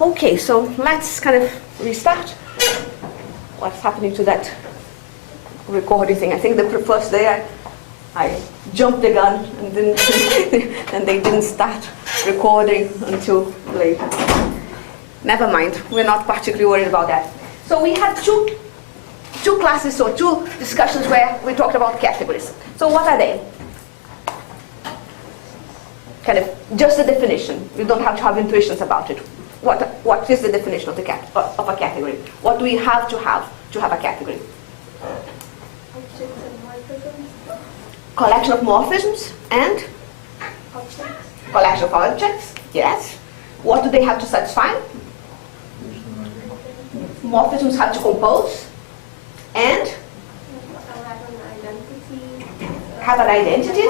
Okay, so let's kind of restart. What's happening to that recording thing? I think the first day I jumped the gun and and they didn't start recording until later. Never mind, we're not particularly worried about that. So we had two classes or two discussions where we talked about categories. So what are they? Kind of just the definition. You don't have to have intuitions about it. What is the definition of a category? What do we have to have a category? Objects and morphisms. Collection of morphisms and Objects. collection of objects. Yes. What do they have to satisfy? Morphisms have to compose and have an identity.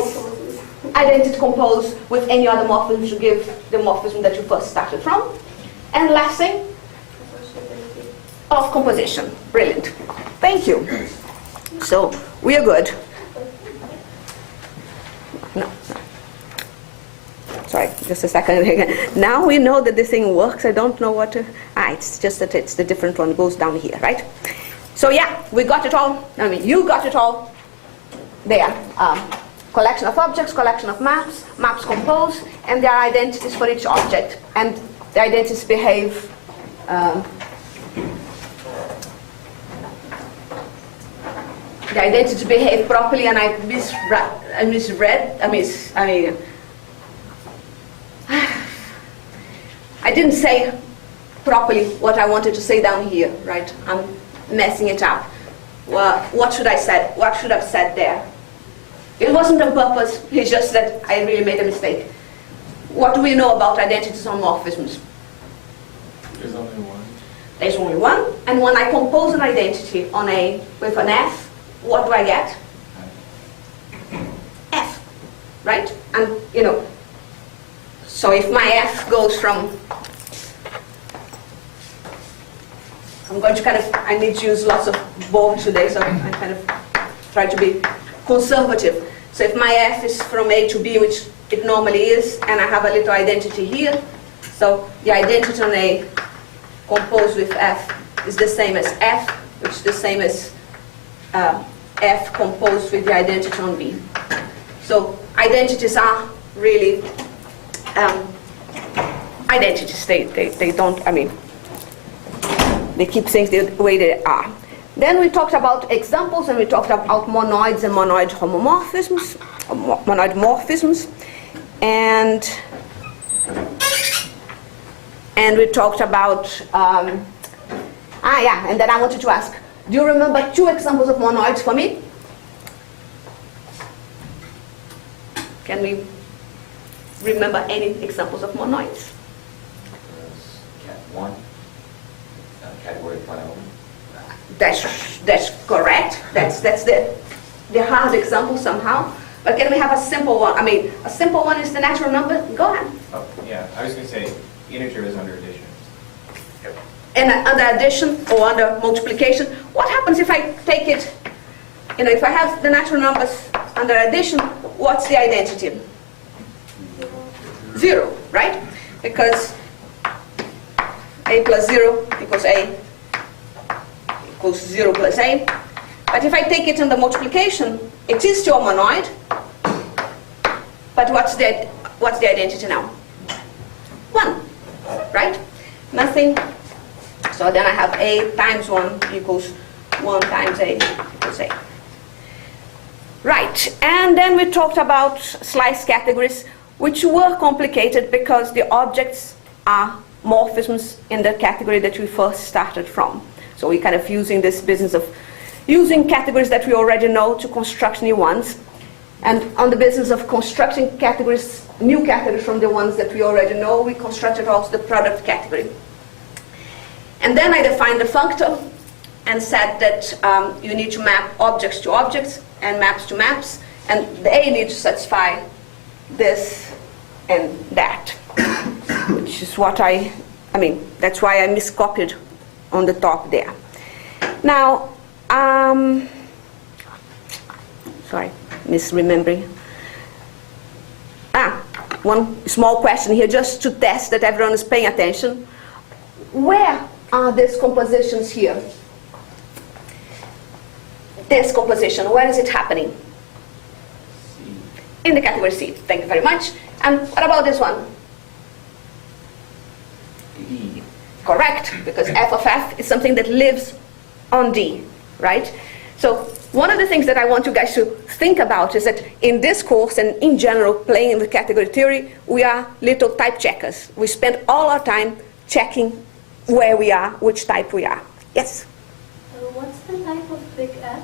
Identity compose with any other morphism to give the morphism that you first started from. And last thing, of composition. Brilliant. Thank you. So we are good. No. Sorry, just a second. Now we know that this thing works. I don't know what to... it's just that it's the different one goes down here, right? So yeah, we got it all. I mean, you got it all there. Collection of objects, collection of maps, maps compose, and there are identities for each object. And the identities behave properly, and I didn't say properly what I wanted to say down here, right? I'm messing it up. Well, what should I said? What should I have said there? It wasn't on purpose, it's just that I really made a mistake. What do we know about identities on morphisms? There's only one. There's only one, and when I compose an identity on with an F, what do I get? F, right? And, so if my F goes from, I need to use lots of bold today, so I kind of try to be conservative. So if my F is from A to B, which it normally is, and I have a little identity here, so the identity on A composed with F is the same as F, which is the same as F composed with the identity on B. So identities are really identities. They don't, they keep things the way they are. Then we talked about examples, and we talked about monoids and monoid homomorphisms, monoid morphisms, and we talked about, and then I wanted to ask, do you remember two examples of monoids for me? Can we remember any examples of monoids? Cat 1, category of polynomial. That's correct. That's the hard example somehow. But can we have a simple one? A simple one is the natural number. Go ahead. Oh, yeah. I was going to say integer is under addition. And under addition or under multiplication, what happens if I take it? If I have the natural numbers under addition, what's the identity? 0, right? Because A plus 0 equals A equals 0 plus A. But if I take it under multiplication, it is still a monoid. But what's the identity now? 1, right? Nothing. So then I have A times 1 equals 1 times A equals A. Right, and then we talked about slice categories, which were complicated because the objects are morphisms in the category that we first started from. So we're kind of using this business of using categories that we already know to construct new ones. And on the business of constructing categories, new categories from the ones that we already know, we constructed also the product category. And then I defined the functor and said that you need to map objects to objects and maps to maps, and they need to satisfy this and that, which is what that's why I miscopied on the top there. Now, sorry, misremembering. One small question here, just to test that everyone is paying attention. where are these compositions here? This composition, where is it happening? C. In the category C. Thank you very much. And what about this one? D. Correct, because f of f is something that lives on D, right? So one of the things that I want you guys to think about is that in this course and in general, playing in the category theory, we are little type checkers. We spend all our time checking where we are, which type we are. Yes? What's the type of big F?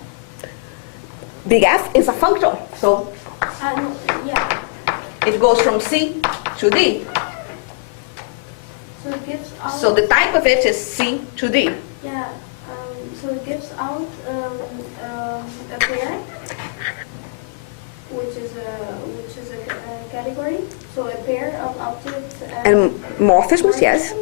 Big F is a functor, so No, yeah. it goes from C to D. So it gives out. So the type of it is C to D. Yeah. So it gives out a pair, which is a category. So a pair of objects And morphisms, yes.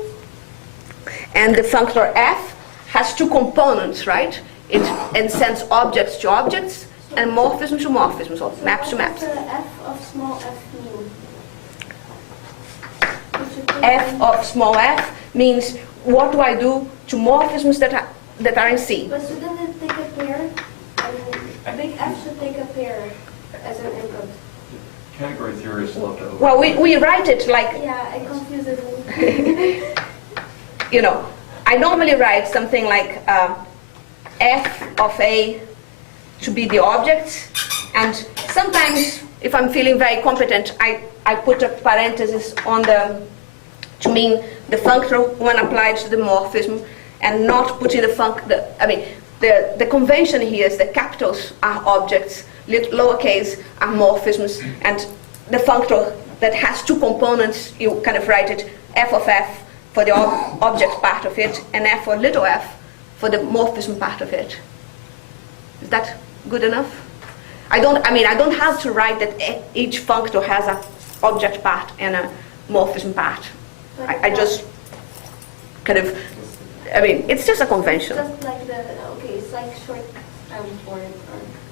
And the functor F has two components, right? It sends objects to objects and morphisms to morphisms, or So maps to what maps. does the F of small f mean? It should be F of small f means what do I do to morphisms that are in C? But shouldn't it take a pair? Big F should take a pair as an input. Category theorists love to Well, we write it like, Yeah, it confuses me. you know, I normally write something like f of A to be the object, and sometimes if I'm feeling very competent, I put a parenthesis on to mean the functor when applied to the morphism, and not putting the convention here is that capitals are objects, lowercase are morphisms, and the functor that has two components, you kind of write it f of f for the object part of it, and f for little f for the morphism part of it. Is that good enough? I don't have to write that each functor has an object part and a morphism part. I just kind of, it's just a convention. Just like it's like shorthand for it.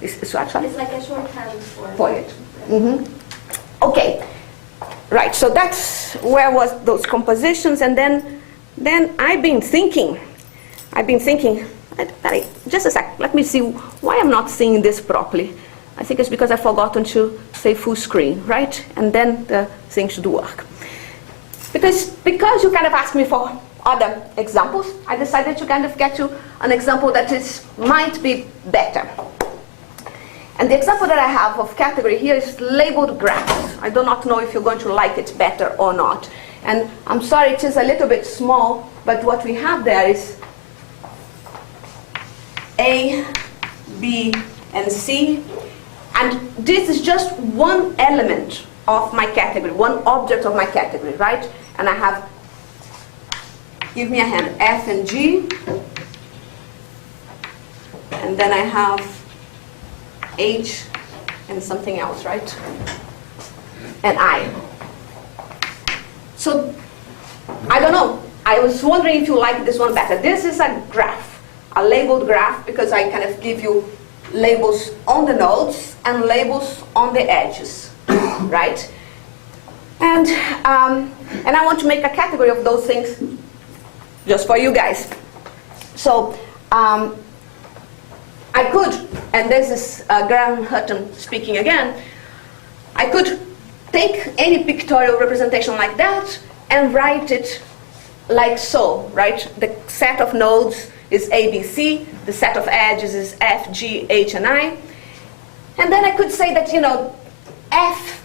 It's actually It's like a shorthand for it. Okay, right. So that's where was those compositions, and then I've been thinking. Just a sec. Let me see why I'm not seeing this properly. I think it's because I've forgotten to say full screen, right? And then the thing should work. Because you kind of asked me for other examples, I decided to kind of get to an example that might be better. And the example that I have of category here is labeled graphs. I do not know if you're going to like it better or not. And I'm sorry, it is a little bit small, but what we have there is A, B, and C. And this is just one element of my category, one object of my category, right? And I have, give me a hand, F and G. And then I have H and something else, right? And I. So, I don't know. I was wondering if you like this one better. This is a graph, a labeled graph, because I kind of give you labels on the nodes and labels on the edges, right? And I want to make a category of those things just for you guys. So I could, and this is Graham Hutton speaking again, I could take any pictorial representation like that and write it like so, right? The set of nodes is A, B, C. The set of edges is F, G, H, and I. And then I could say that, F,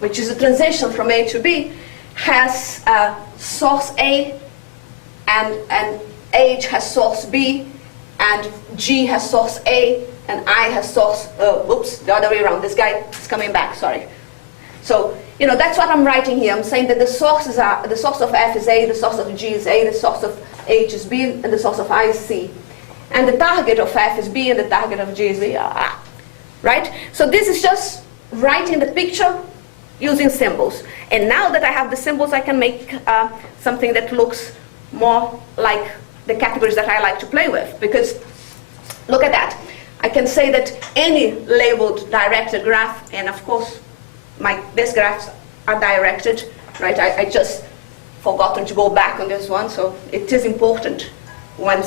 which is a transition from A to B, has source A, and H has source B, and G has source A, and I has source, the other way around. This guy is coming back, sorry. So, that's what I'm writing here. I'm saying that the source of F is A, the source of G is A, the source of H is B, and the source of I is C. And the target of F is B, and the target of G is B, right? So this is just writing the picture using symbols. And now that I have the symbols, I can make something that looks more like the categories that I like to play with. Because look at that. I can say that any labeled directed graph, and of course, these graphs are directed, right? I just forgotten to go back on this one, so it is important when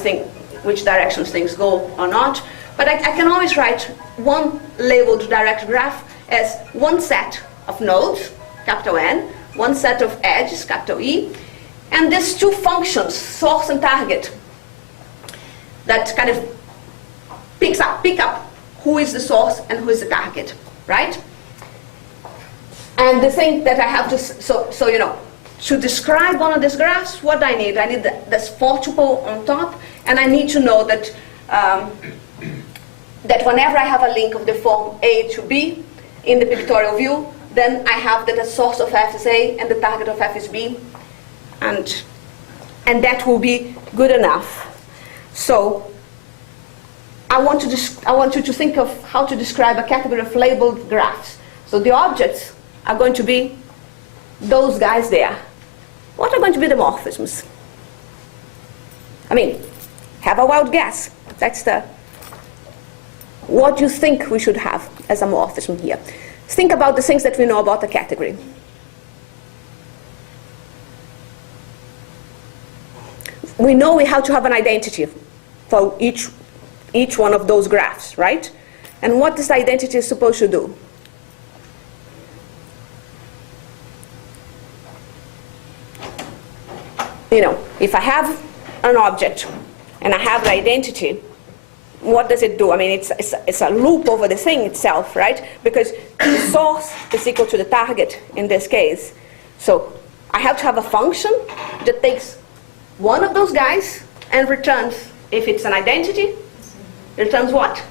which directions things go or not. But I can always write one labeled direct graph as one set of nodes, capital N, one set of edges, capital E, and these two functions, source and target, that kind of pick up who is the source and who is the target, right? And the thing that I have to, so you know, to describe one of these graphs, what I need this 4 tuple on top, and I need to know that that whenever I have a link of the form A to B in the pictorial view, then I have that the source of F is A and the target of F is B, and that will be good enough. So I want you to think of how to describe a category of labeled graphs. So the objects are going to be those guys there. What are going to be the morphisms? I mean, have a wild guess. That's what you think we should have as a morphism here. Think about the things that we know about the category. We know we have to have an identity for each one of those graphs, right? And what this identity is supposed to do? You know, if I have an object and I have an identity, what does it do? I mean, it's a loop over the thing itself, right? Because the source is equal to the target in this case. So I have to have a function that takes one of those guys and returns, if it's an identity, returns what?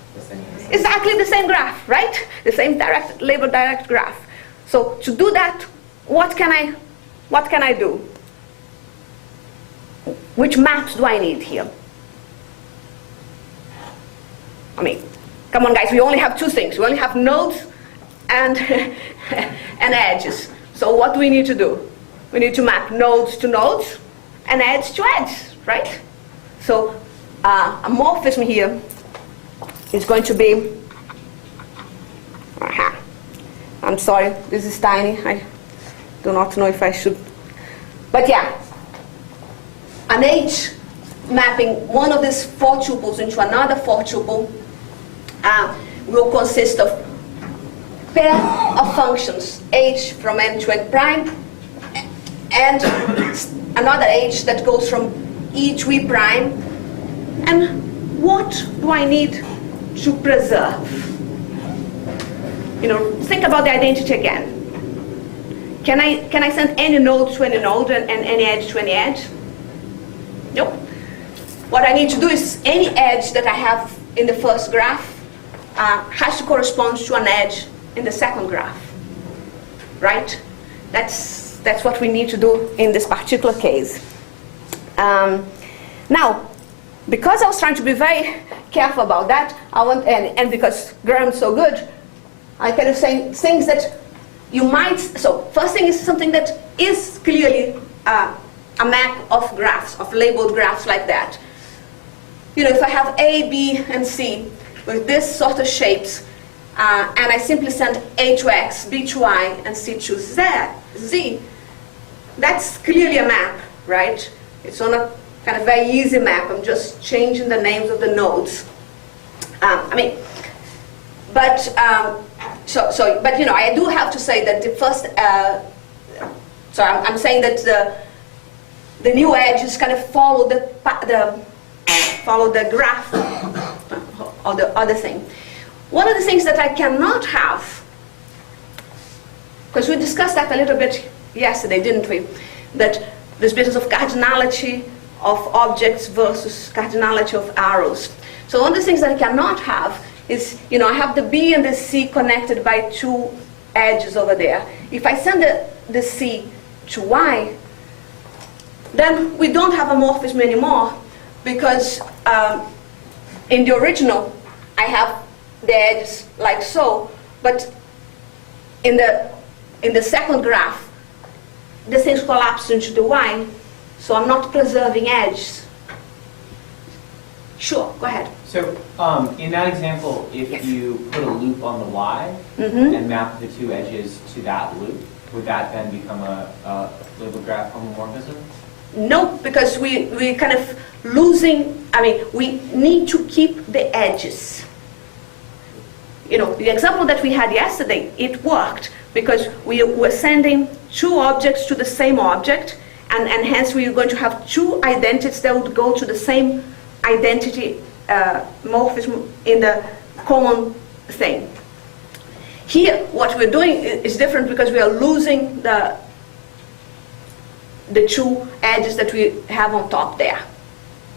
Exactly the same graph, right? The same labeled direct graph. So to do that, what can I do? Which maps do I need here? I mean, come on guys, we only have two things. We only have nodes and, and edges. So what do we need to do? We need to map nodes to nodes and edge to edge, right? So a morphism here is going to be, I'm sorry, this is tiny. I do not know if I should, but yeah. An H mapping one of these 4 tuples into another 4 tuple will consist of pair of functions, H from N to N prime, and another H that goes from E to E prime. And what do I need to preserve? You know, think about the identity again. Can I send any node to any node and any edge to any edge? Nope. What I need to do is any edge that I have in the first graph has to correspond to an edge in the second graph, right? That's what we need to do in this particular case. Now, because I was trying to be very careful about that, and because Graham's so good, I kind of say things that you might. So first thing is something that is clearly a map of graphs, of labeled graphs like that. You know, if I have A, B, and C with this sort of shapes, and I simply send A to X, B to Y, and C to Z, that's clearly a map, right? It's on a kind of very easy map. I'm just changing the names of the nodes. But you know, I do have to say that the first. So I'm saying that the new edges kind of follow the graph or the other thing. One of the things that I cannot have, because we discussed that a little bit yesterday, didn't we? That this business of cardinality of objects versus cardinality of arrows. So one of the things that I cannot have is, you know, I have the B and the C connected by 2 edges over there. If I send the C to Y, then we don't have a morphism anymore, because in the original I have the edges like so, but in the second graph the things collapse into the Y, so I'm not preserving edges. Sure, go ahead. So in that example, if Yes. you put a loop on the Y and map the 2 edges to that loop, would that then become a labeled graph homomorphism? No, because we kind of losing, I mean, we need to keep the edges. You know, the example that we had yesterday, it worked because we were sending two objects to the same object, and hence we are going to have two identities that would go to the same identity morphism in the common thing. Here, what we're doing is different because we are losing the two edges that we have on top there.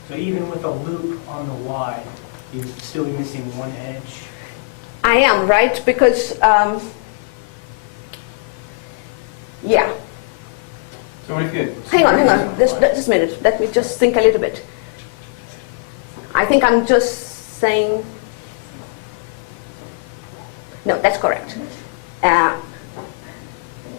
So even with a loop on the Y, you'd still be missing one edge? I am, right? Because, yeah. So what if you... Hang on, just a minute. Let me just think a little bit. I think I'm just saying, no, that's correct.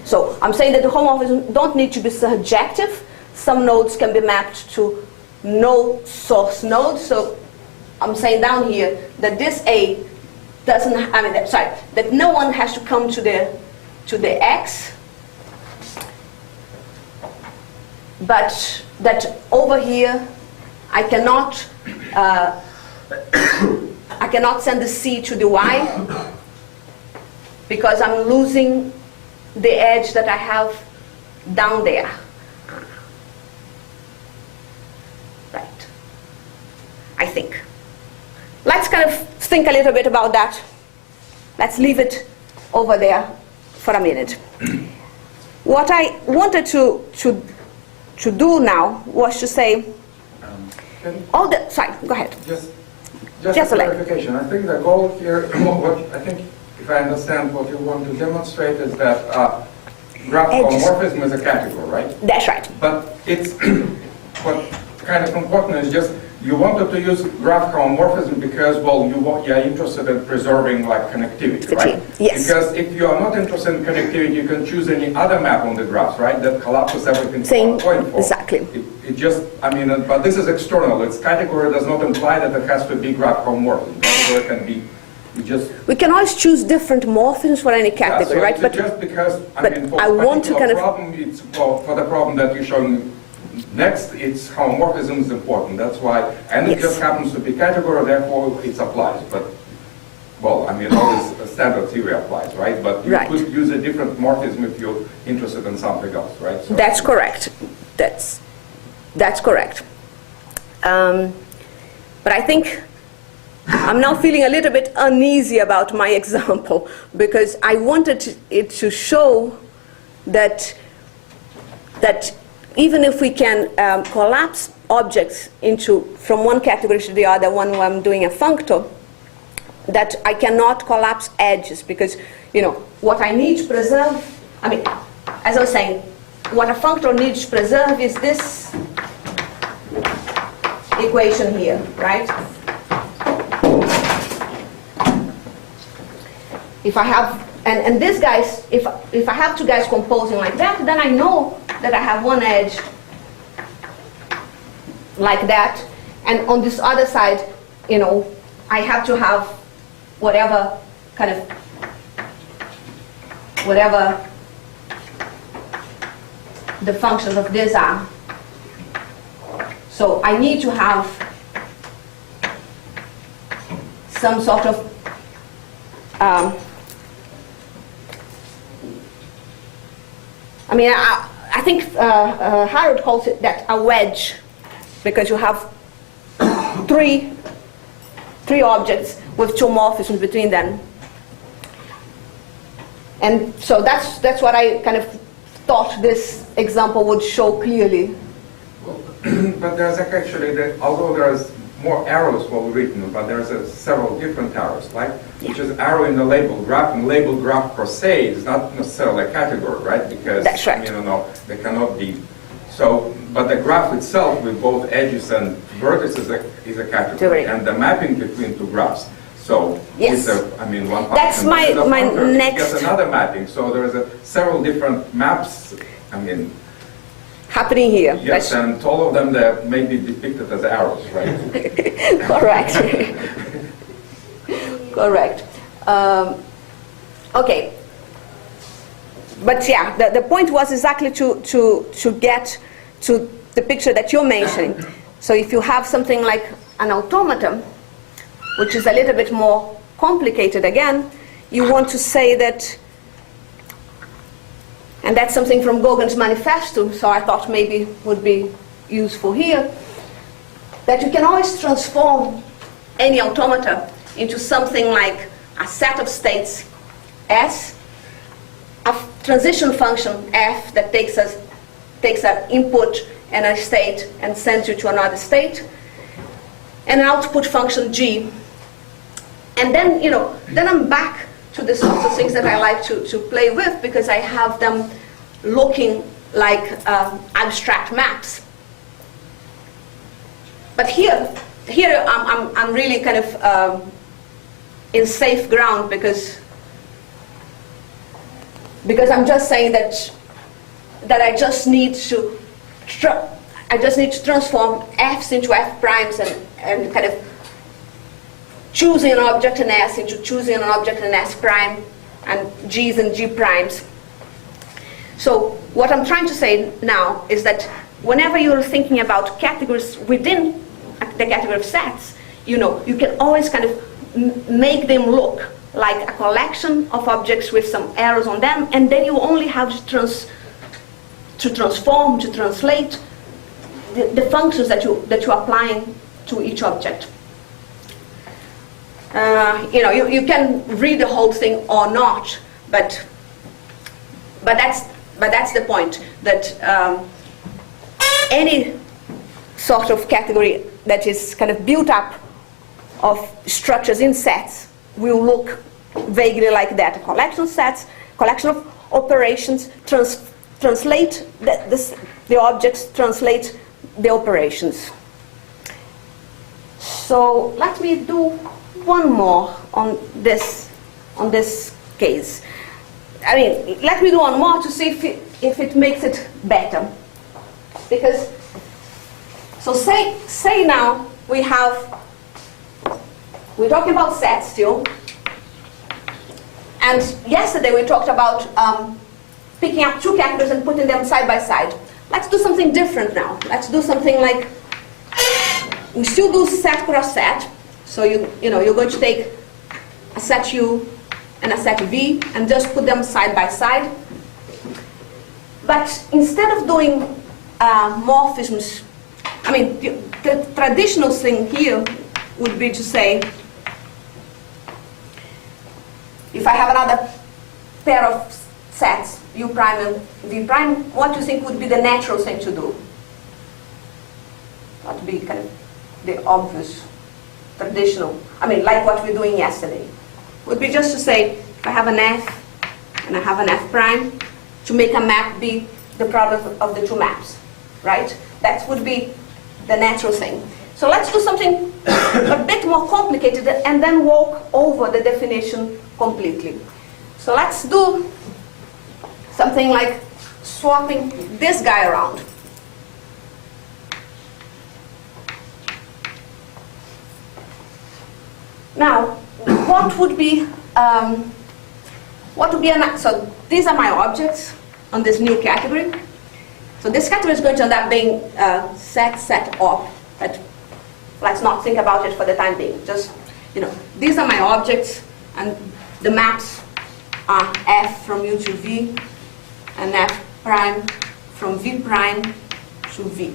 So I'm saying that the homomorphisms don't need to be surjective. Some nodes can be mapped to no source nodes. So I'm saying down here that this A doesn't, I mean, that no one has to come to the X, but that over here I cannot send the C to the Y because I'm losing the edge that I have down there. Right. I think. Let's kind of think a little bit about that. Let's leave it over there for a minute. What I wanted to do now was to say, sorry, go ahead. Just Just a a leg. clarification. I think the goal here, I think if I understand what you want to demonstrate is that graph Edges. homomorphism is a category, right? That's right. But it's what kind of important is just you wanted to use graph homomorphism because, well, you're interested in preserving like connectivity, right? Yes. Because if you are not interested in connectivity, you can choose any other map on the graphs, right? That collapses everything Same, to point forward. exactly. It just, I mean, but this is external. Its category does not imply that it has to be graph homomorphism. Category can be, you just. We can always choose different morphisms for any category, Yeah, so right? it's just because, I but mean, for I a want to particular kind of- problem, it's, for the problem that you're showing next, it's homomorphism is important. That's why, and it Yes. just happens to be category, therefore it applies. But, well, I mean, always a standard theory applies, right? But you Right. could use a different morphism if you're interested in something else, right? So That's correct. That's correct. But I think I'm now feeling a little bit uneasy about my example because I wanted it to show that even if we can collapse objects from one category to the other when I'm doing a functor, that I cannot collapse edges because, you know, what I need to preserve, I mean, as I was saying, what a functor needs to preserve is this equation here, right? If I have, and these guys, if I have two guys composing like that, then I know that I have one edge like that, and on this other side, you know, I have to have whatever the functions of this are. So I need to have some sort of I mean, I think Harold calls it that a wedge, because you have three objects with two morphisms between them. And so that's what I kind of thought this example would show clearly. But there's actually, although there's more arrows for written, but there's several different arrows, right? Yeah. Which is arrow in the labeled graph, and labeled graph per se is not necessarily a category, right? Because, That's right. you know, they cannot be. So, but the graph itself with both edges and vertices is a category, Right. and the mapping between two graphs. So, Yes. I mean, one That's function my is a functor, next- gets another mapping. So there is several different maps. I mean, Happening here. yes, That's and all of them that may be depicted as arrows, right? correct. Correct. Okay. But yeah, the point was exactly to get to the picture that you're mentioning. So if you have something like an automaton, which is a little bit more complicated again, you want to say that, and that's something from Gauguin's manifesto, so I thought maybe would be useful here, that you can always transform any automata into something like a set of states S, a transition function F that takes an input and a state and sends you to another state, and an output function G. And then, then I'm back to the sorts of things that I like to play with, because I have them looking like abstract maps. But here I'm really kind of in safe ground, because I'm just saying that I just need to transform F's into F primes and kind of choosing an object in S into choosing an object in S prime, and G's and G primes. So what I'm trying to say now is that whenever you're thinking about categories within the category of sets, you can always kind of make them look like a collection of objects with some arrows on them, and then you only have to transform, to translate the functions that you're applying to each object. You can read the whole thing or not, but that's the point, that any sort of category that is kind of built up of structures in sets will look vaguely like that. A collection of sets, collection of operations, translate the objects, translate the operations. So let me do one more on this case. I mean, let me do one more to see if it makes it better. Because, so say now we're talking about sets still, and yesterday we talked about picking up two categories and putting them side by side. Let's do something different now. Let's do something like, we still do set cross set. So you're going to take a set U and a set V and just put them side by side. But instead of doing morphisms, I mean, the traditional thing here would be to say, if I have another pair of sets, U prime and V prime, what do you think would be the natural thing to do? That would be kind of the obvious, traditional, I mean, like what we were doing yesterday. Would be just to say, if I have an F and I have an F prime, to make a map be the product of the two maps, right? That would be the natural thing. So let's do something a bit more complicated and then walk over the definition completely. So let's do something like swapping this guy around. Now, what would be so these are my objects on this new category. So this category is going to end up being set op, but let's not think about it for the time being. Just, these are my objects, and the maps are F from U to V, and F prime from V prime to V,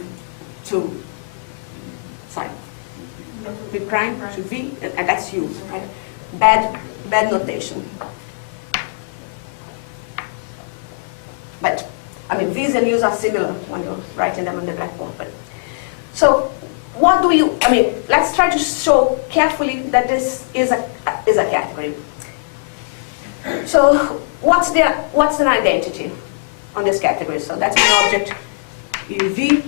V prime to V, and that's U, right? Bad notation. But, I mean, V's and U's are similar when you're writing them on the blackboard. But, so, what do you, I mean, let's try to show carefully that this is a category. So, what's an identity on this category? So that's my object UV.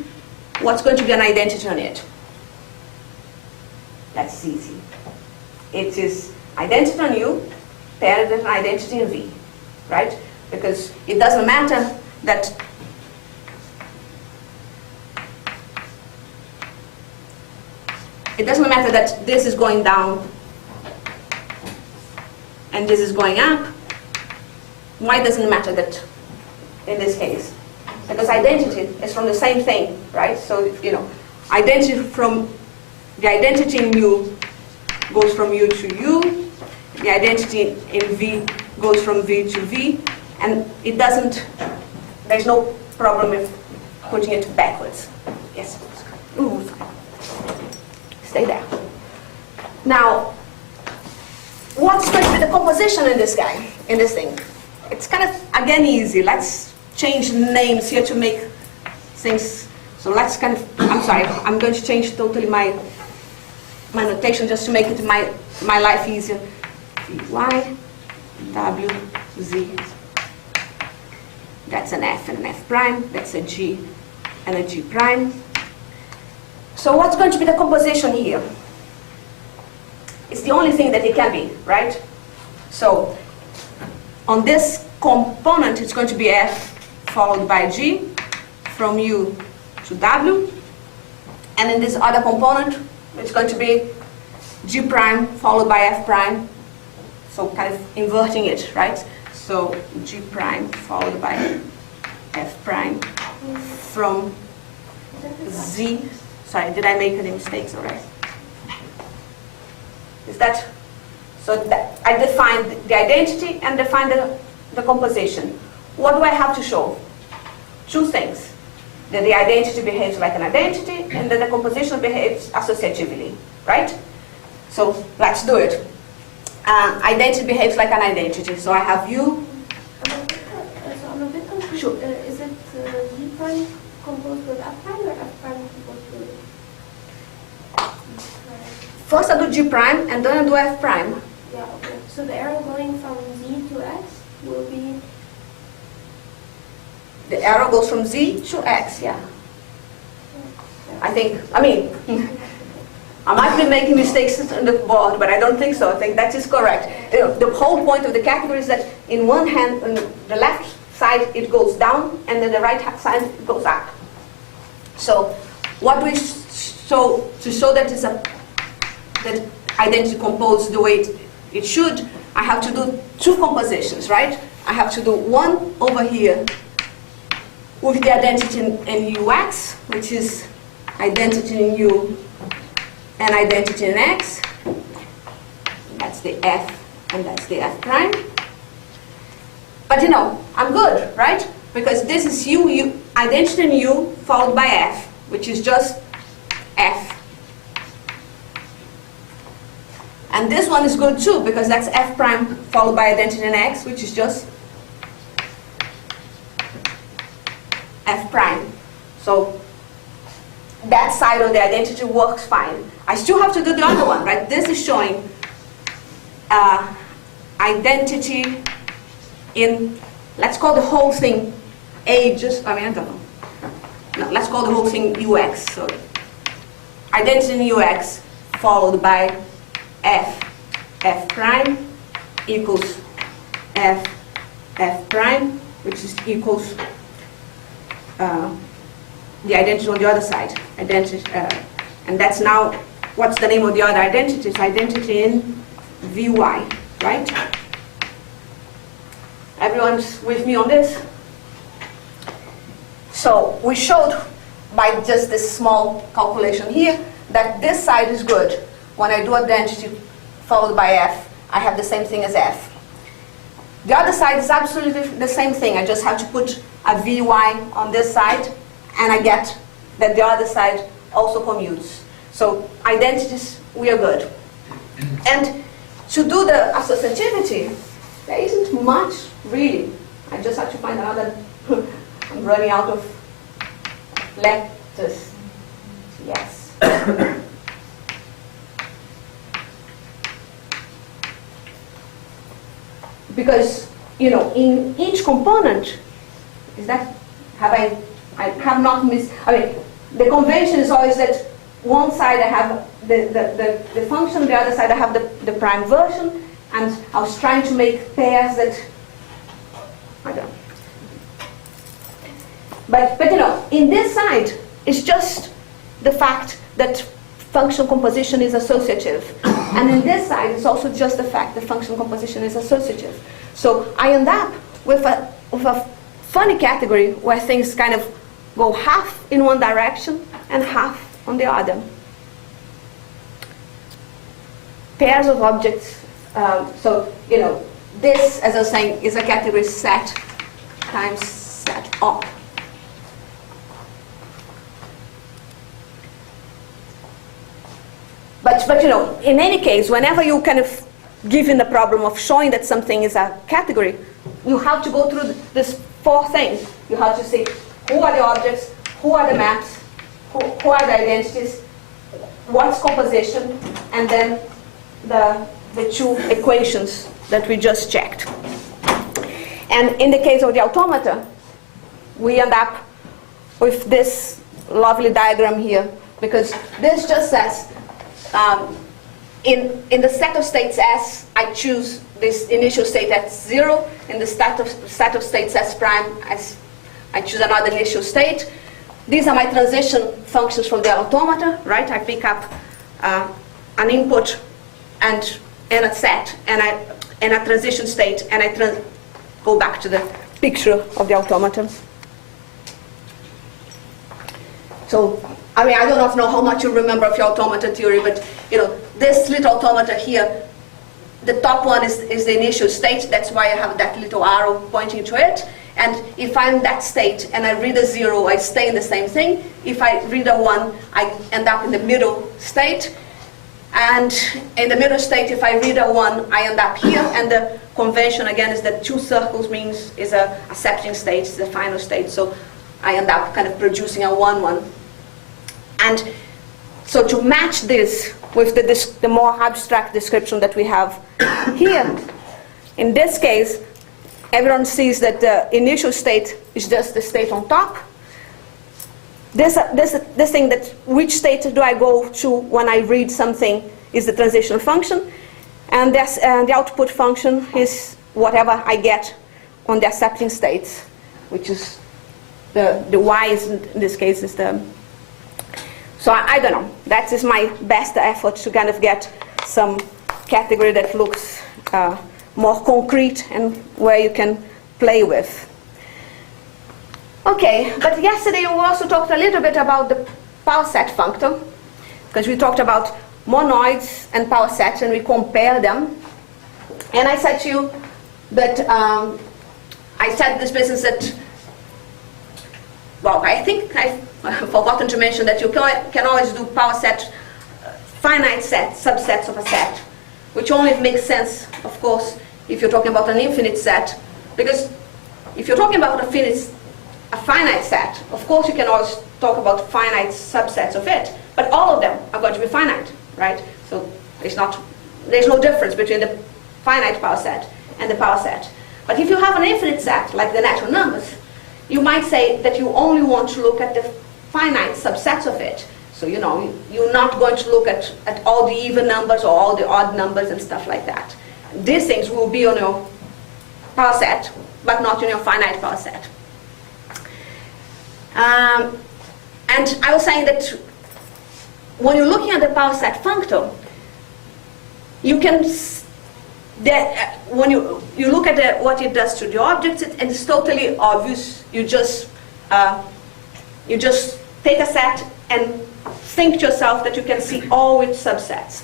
What's going to be an identity on it? That's easy. It is identity on U paired with an identity in V, right? Because it doesn't matter that this is going down and this is going up. Why doesn't it matter that in this case, because identity is from the same thing, right? So, identity from the identity in U goes from U to U, the identity in V goes from V to V, and there's no problem with putting it backwards. Yes. Ooh, sorry. Stay there. Now, what's going to be the composition in this thing? It's kind of, again, easy. Let's change names here to make things, so let's kind of, I'm sorry, I'm going to change totally my notation just to make it my life easier. Y, W, Z. That's an F and an F prime. That's a G and a G prime. So what's going to be the composition here? It's the only thing that it can be, right? So on this component, it's going to be F followed by G from U to W. And in this other component, it's going to be G prime followed by F prime. So kind of inverting it, right? So G prime followed by F prime from Z. Sorry, did I make any mistakes already? Is that, so that I defined the identity and defined the composition. What do I have to show? Two things. That the identity behaves like an identity and that the composition behaves associatively, right? So let's do it. Identity behaves like an identity. So I have U. So I'm a bit confused. Sure. Is it G prime composed with F prime or F prime composed with? First I do G prime and then I do F prime. Yeah, okay. So the arrow going from Z to X will be. The arrow goes from Z to X, yeah. I might be making mistakes on the board, but I don't think so. I think that is correct. The whole point of the category is that in one hand, on the left side, it goes down, and then the right side, it goes up. So what we show, to show that that identity composed the way it should, I have to do two compositions, right? I have to do one over here with the identity in UX, which is identity in U and identity in X. That's the F and that's the F prime. But I'm good, right? Because this is U, identity in U followed by F, which is just F. And this one is good too, because that's F prime followed by identity in X, which is just F prime. So that side of the identity works fine. I still have to do the other one, right? This is showing identity in, let's call the whole thing I don't know. No, let's call the whole thing UX. So identity in UX followed by F prime equals F prime, which is equals the identity on the other side. Identity, and that's now, what's the name of the other identity? It's identity in VY, right? Everyone's with me on this? So we showed by just this small calculation here that this side is good. When I do identity followed by F, I have the same thing as F. The other side is absolutely the same thing. I just have to put a VY on this side, and I get that the other side also commutes. So identities, we are good. And to do the associativity, there isn't much really. I just have to find another, I'm running out of letters. Yes. Because, in each component, I have not missed, the convention is always that one side I have the function, the other side I have the prime version, and I was trying to make pairs that, I don't know. But in this side, it's just the fact that function composition is associative. And in this side, it's also just the fact that function composition is associative. So I end up with a funny category where things kind of go half in one direction and half on the other. Pairs of objects. So, you know, this, as I was saying, is a category set times set op. But you know, in any case, whenever you kind of given the problem of showing that something is a category, you have to go through these four things. You have to say who are the objects, who are the maps, who are the identities, what's composition, and then the two equations that we just checked. And in the case of the automata, we end up with this lovely diagram here, because this just says, in the set of states S, I choose this initial state at 0. In the set of states S prime, I choose another initial state. These are my transition functions from the automata, right? I pick up an input and a set, and a transition state, and I go back to the picture of the automata. So, I mean, I do not know how much you remember of your automata theory, but you know, this little automata here, the top one is the initial state. That's why I have that little arrow pointing to it. And if I'm that state and I read a 0, I stay in the same thing. If I read a 1, I end up in the middle state. And in the middle state, if I read a 1, I end up here. And the convention, again, is that 2 circles means is a accepting state, it's the final state. So I end up kind of producing a 1-1. And so to match this with the more abstract description that we have here, in this case, everyone sees that the initial state is just the state on top. This thing that which state do I go to when I read something is the transition function, and the output function is whatever I get on the accepting states, which is the y is in this case is the. So I don't know. That is my best effort to kind of get some category that looks more concrete and where you can play with. Okay, but yesterday we also talked a little bit about the power set functor, because we talked about monoids and power sets and we compared them. And I said to you that I said this business that, well, I think I've forgotten to mention that you can always do power set, finite set, subsets of a set, which only makes sense, of course, if you're talking about an infinite set, because if you're talking about a finite set, of course you can always talk about finite subsets of it, but all of them are going to be finite, right? So there's no difference between the finite power set and the power set. But if you have an infinite set, like the natural numbers, you might say that you only want to look at the finite subsets of it. So, you know, you're not going to look at all the even numbers or all the odd numbers and stuff like that. These things will be on your power set, but not in your finite power set. And I was saying that when you're looking at the power set functor, you can, when you look at what it does to the objects, and it's totally obvious. You just take a set and think to yourself that you can see all its subsets.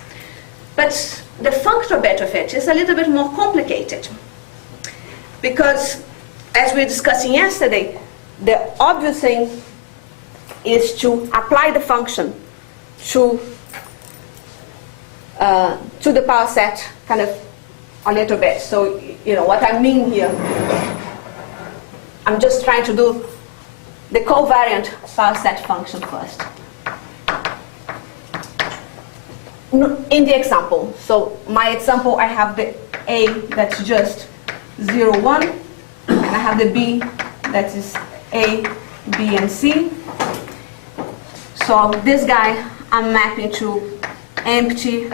But the functor bit of it is a little bit more complicated, because as we were discussing yesterday, the obvious thing is to apply the function to the power set kind of a little bit. So, you know, what I mean here, I'm just trying to do the covariant power set function first. In the example, so my example, I have the A that's just 0, 1, and I have the B that is A, B, and C. So this guy I'm mapping to empty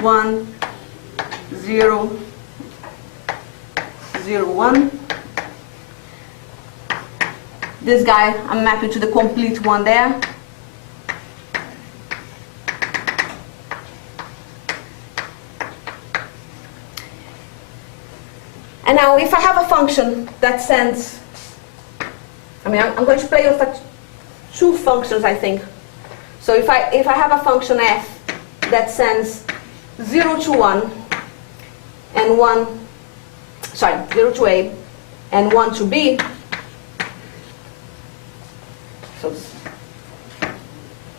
1, 0, 0, 1. This guy I'm mapping to the complete one there. And now if I have a function that sends I mean, I'm going to play with two functions, I think. So if I have a function f that sends 0 to 1 and 0 to a and 1 to b,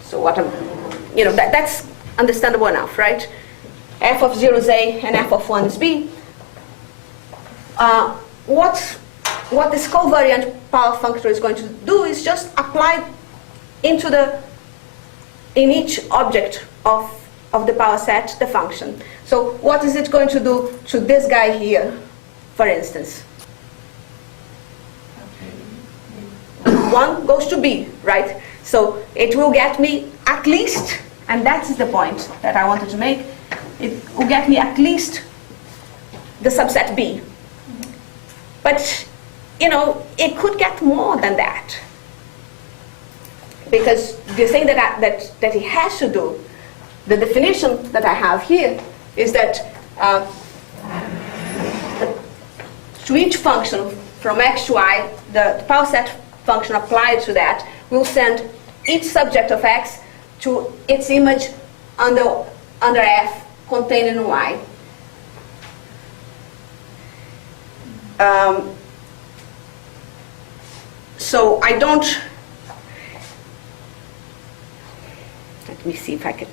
so what I'm, that's understandable enough, right? F of 0 is a and f of 1 is b. What this covariant power functor is going to do is just apply in each object of the power set the function. So what is it going to do to this guy here, for instance? 1 goes to b, right? So it will get me at least, and that's the point that I wanted to make, it will get me at least the subset b. But, it could get more than that. Because the thing that it has to do, the definition that I have here, is that to each function from x to y, the power set function applied to that will send each subject of x to its image under f contained in y. So I don't, let me see if I can,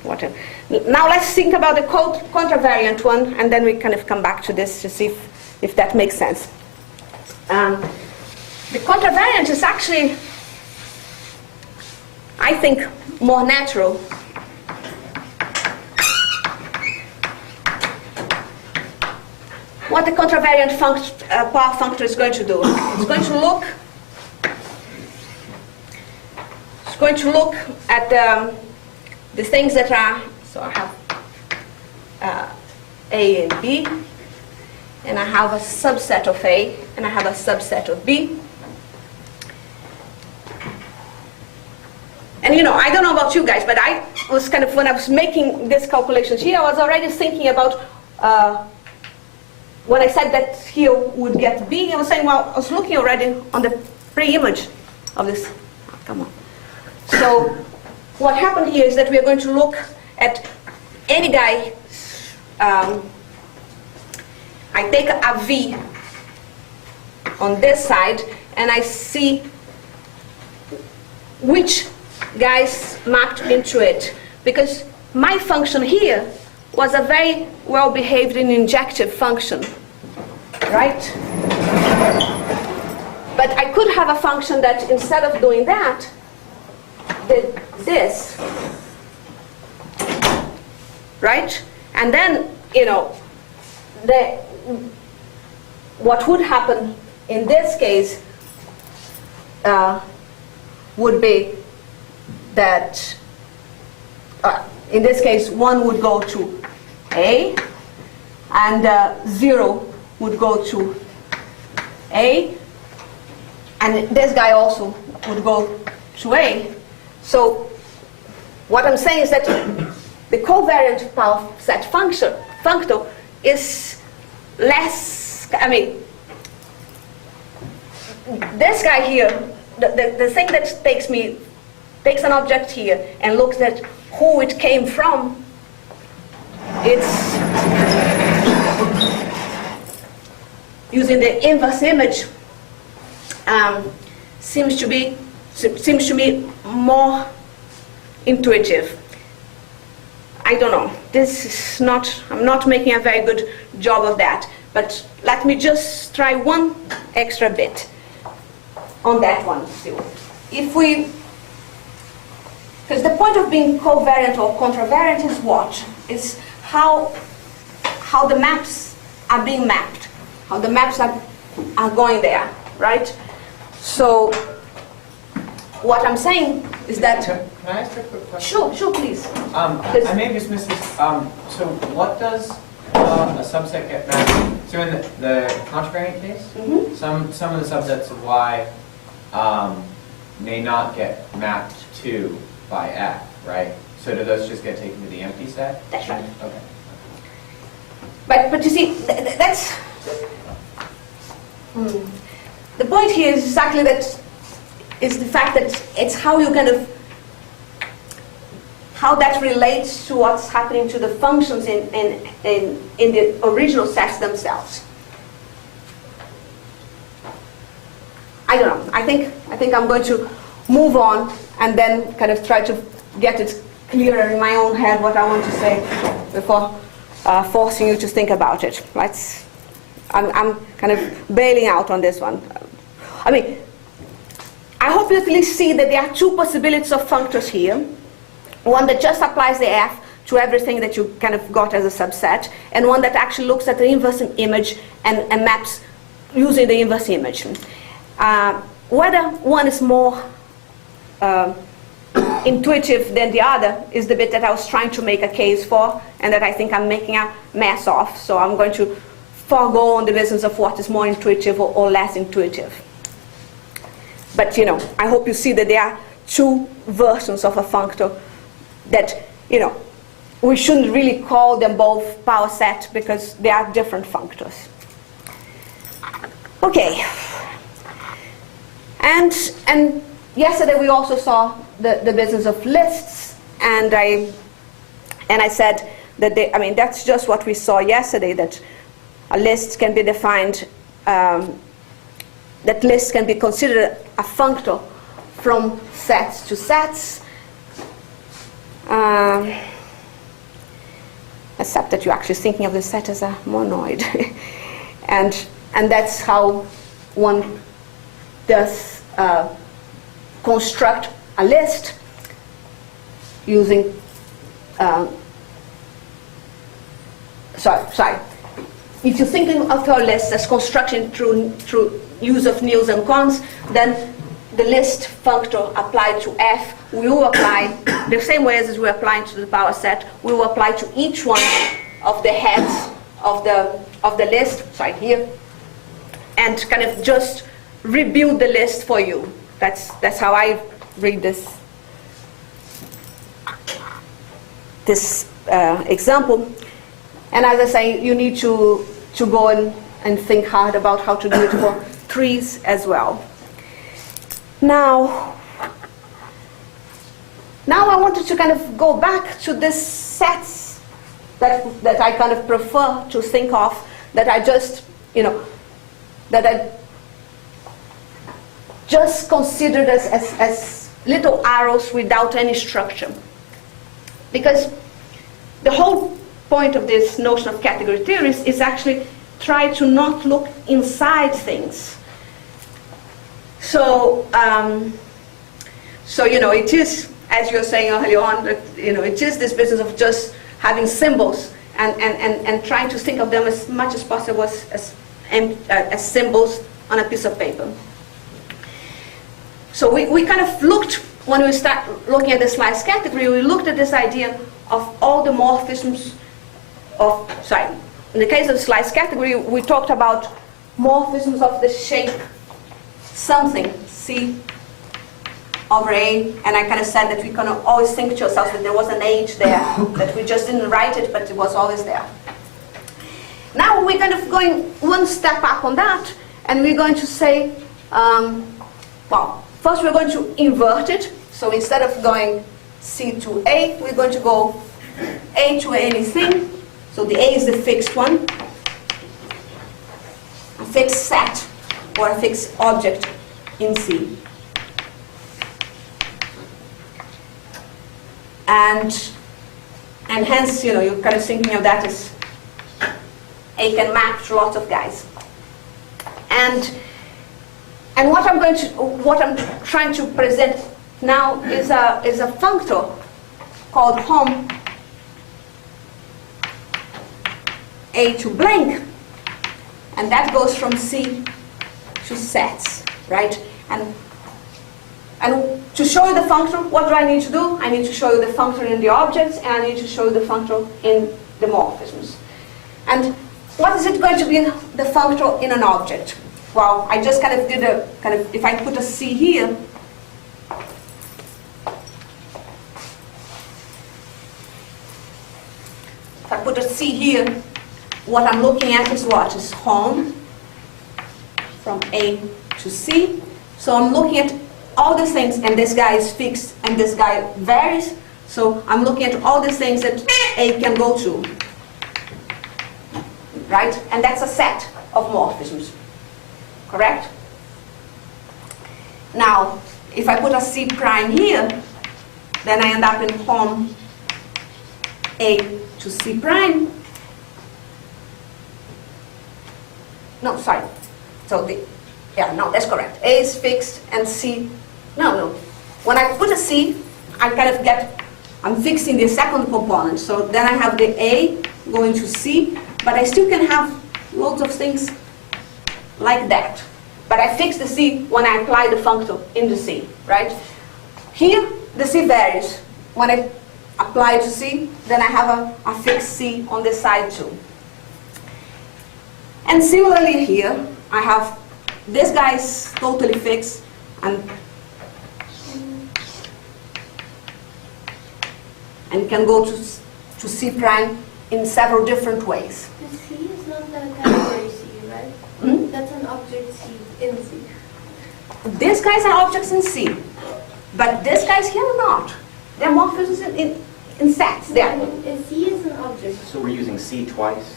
now let's think about the contravariant one, and then we kind of come back to this to see if that makes sense. The contravariant is actually, I think, more natural. What the contravariant power functor is going to do? It's going to look at the things that are, so I have A and B, and I have a subset of A, and I have a subset of B. And I don't know about you guys, but I was kind of, when I was making these calculations here, I was already thinking about, when I said that here would get B, I was saying, well, I was looking already on the pre-image of this. Oh, come on. So what happened here is that we are going to look at any guy. I take a V on this side, and I see which guys mapped into it. Because my function here was a very well-behaved and injective function, right? But I could have a function that, instead of doing that, did this, right? And then, what would happen in this case would be that, in this case, 1 would go to A, and 0 would go to A, and this guy also would go to A. So what I'm saying is that the covariant power set functor is less, this guy here, the thing that takes an object here and looks at who it came from, it's using the inverse image, seems to me more intuitive. I don't know. I'm not making a very good job of that. But let me just try one extra bit on that one still. Because the point of being covariant or contravariant is what? Is how the maps are being mapped, how the maps are going there, right? So what I'm saying is that... Can I ask a quick question? Sure, please. I may have just missed this. So what does a subset get mapped? So in the contravariant case, some of the subsets of Y may not get mapped to by F, right? So do those just get taken to the empty set? That's right. Okay. But you see, that's... The point here is exactly that is the fact that it's how you kind of, how that relates to what's happening to the functions in the original sets themselves. I don't know. I think I'm going to move on and then kind of try to get it clearer in my own head what I want to say before forcing you to think about it. Right? I'm kind of bailing out on this one. I mean, I hope you at least see that there are two possibilities of functors here. One that just applies the F to everything that you kind of got as a subset, and one that actually looks at the inverse image and maps using the inverse image. Whether one is more intuitive than the other is the bit that I was trying to make a case for, and that I think I'm making a mess of. So I'm going to forego on the business of what is more intuitive or less intuitive. But you know, I hope you see that there are two versions of a functor that, you know, we shouldn't really call them both power set because they are different functors. Okay. And yesterday we also saw the business of lists, and I said that that's just what we saw yesterday, that a list can be defined, that lists can be considered a functor from sets to sets, except that you're actually thinking of the set as a monoid. and that's how one does construct a list using, sorry. If you're thinking of your list as construction through use of nils and cons, then the list functor applied to F, we will apply the same way as we're applying to the power set. We will apply to each one of the heads of the list, sorry, here, and kind of just rebuild the list for you. That's how I read this example. And as I say, you need to go and think hard about how to do it for trees as well. Now I wanted to kind of go back to these sets that I kind of prefer to think of, that I just, you know, that I just considered as little arrows without any structure. Because the whole point of this notion of category theories is actually try to not look inside things. So, you know, it is, as you were saying earlier on, that, you know, it is this business of just having symbols and trying to think of them as much as possible as symbols on a piece of paper. So we kind of looked, when we start looking at the slice category, we looked at this idea of all the morphisms of, in the case of slice category, we talked about morphisms of the shape something, C over A, and I kind of said that we can always think to ourselves that there was an H there, that we just didn't write it, but it was always there. Now we're kind of going one step up on that, and we're going to say, well, first we're going to invert it. So instead of going C to A, we're going to go A to anything. So the A is the fixed one, a fixed set, or a fixed object in C. And hence, you know, you're kind of thinking of that as A can map to lots of guys. And what I'm trying to present now is a functor called hom A to blank, and that goes from C to sets, right? And to show you the functor, what do I need to do? I need to show you the functor in the objects, and I need to show you the functor in the morphisms. And what is it going to be the functor in an object? Well, I just kind of did if I put a C here, if I put a C here, what I'm looking at is what? Is hom from A to C. So I'm looking at all these things, and this guy is fixed, and this guy varies. So I'm looking at all these things that A can go to, right? And that's a set of morphisms, correct? Now, if I put a C prime here, then I end up in home A to C prime. No, sorry. So that's correct. A is fixed and C, no. When I put a C, I kind of I'm fixing the second component. So then I have the A going to C, but I still can have loads of things like that. But I fix the C when I apply the functor in the C, right? Here, the C varies. When I apply it to C, then I have a fixed C on this side too. And similarly here, I have this guy is totally fixed, and can go to C prime in several different ways. The C is not the category C, right? Hmm? That's an object C in C. These guys are objects in C, but these guys here are not. They're morphisms in sets. I They're, mean, a C is an object. So we're using C twice?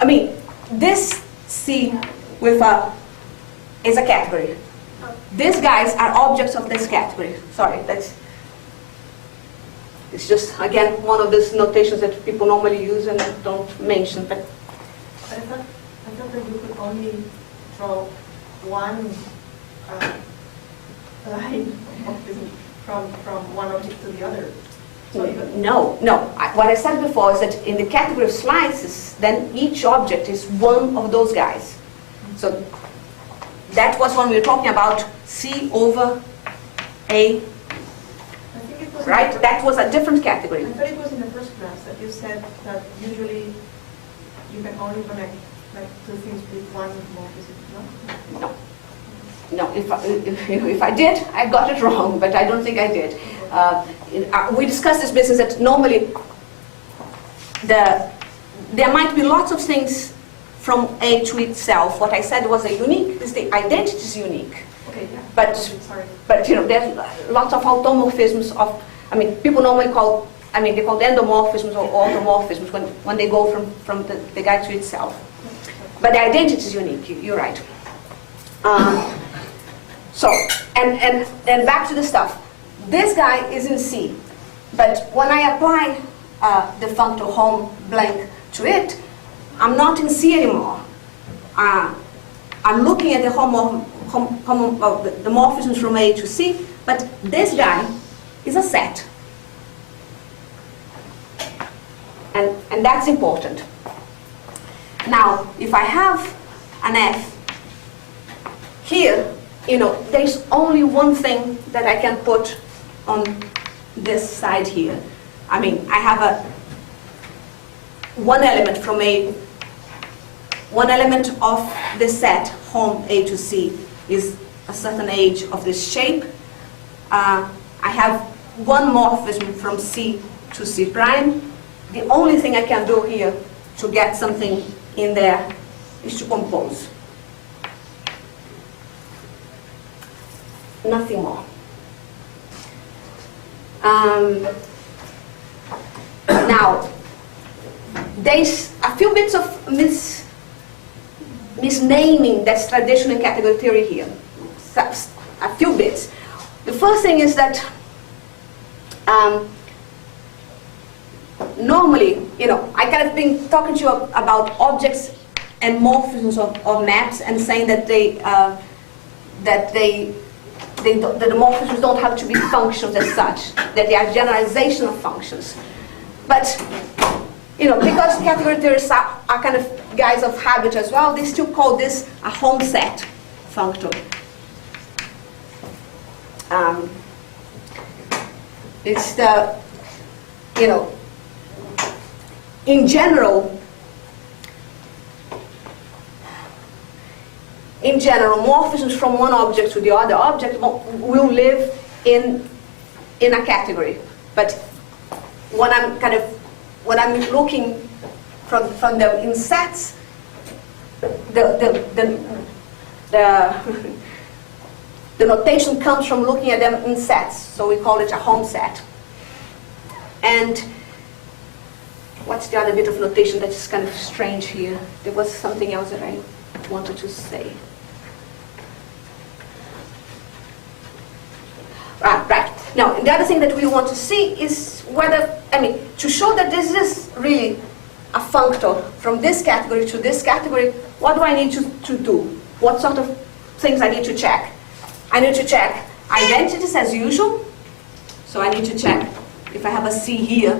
I mean, this C with is a category. These guys are objects of this category. Sorry, it's just, again, one of those notations that people normally use and I don't mention. But I thought that you could only draw one line of this from one object to the other. So even no. What I said before is that in the category of slices, then each object is one of those guys. So that was when we were talking about C over A, I think it was right? That was a different category. I thought it was in the first class that you said that usually you can only connect like two things with one morphism, no? No, if I did, I got it wrong, but I don't think I did. We discussed this business that normally there might be lots of things from A to itself. What I said was the identity is unique. Okay, yeah. But Sorry. there's lots of automorphisms of, people normally call, they call endomorphisms or automorphisms when they go from the guy to itself. But the identity is unique, you're right. So, and back to the stuff. This guy is in C, but when I apply the functor home blank to it, I'm not in C anymore. I'm looking at the the morphisms from A to C, but this guy is a set. And that's important. Now, if I have an F here, there's only one thing that I can put on this side here. I have one element from A, one element of the set home A to C is a certain age of this shape. I have one morphism from C to C prime. The only thing I can do here to get something in there is to compose. Nothing more. Now, there's a few bits of misnaming that's traditional in category theory here. A few bits. The first thing is that normally, I kind of been talking to you about objects and morphisms of maps and saying that the morphisms don't have to be functions as such, that they are generalization of functions. But, because category theorists are kind of guys of habit as well, they still call this a home set functor. It's the, in general, morphisms from one object to the other object will live in a category. But when I'm looking from them in sets, The notation comes from looking at them in sets, so we call it a home set. And what's the other bit of notation that is kind of strange here? There was something else that I wanted to say. Right. Now, the other thing that we want to see is whether, to show that this is really a functor from this category to this category, what do I need to do? What sort of things I need to check? I need to check identities as usual. So I need to check if I have a C here,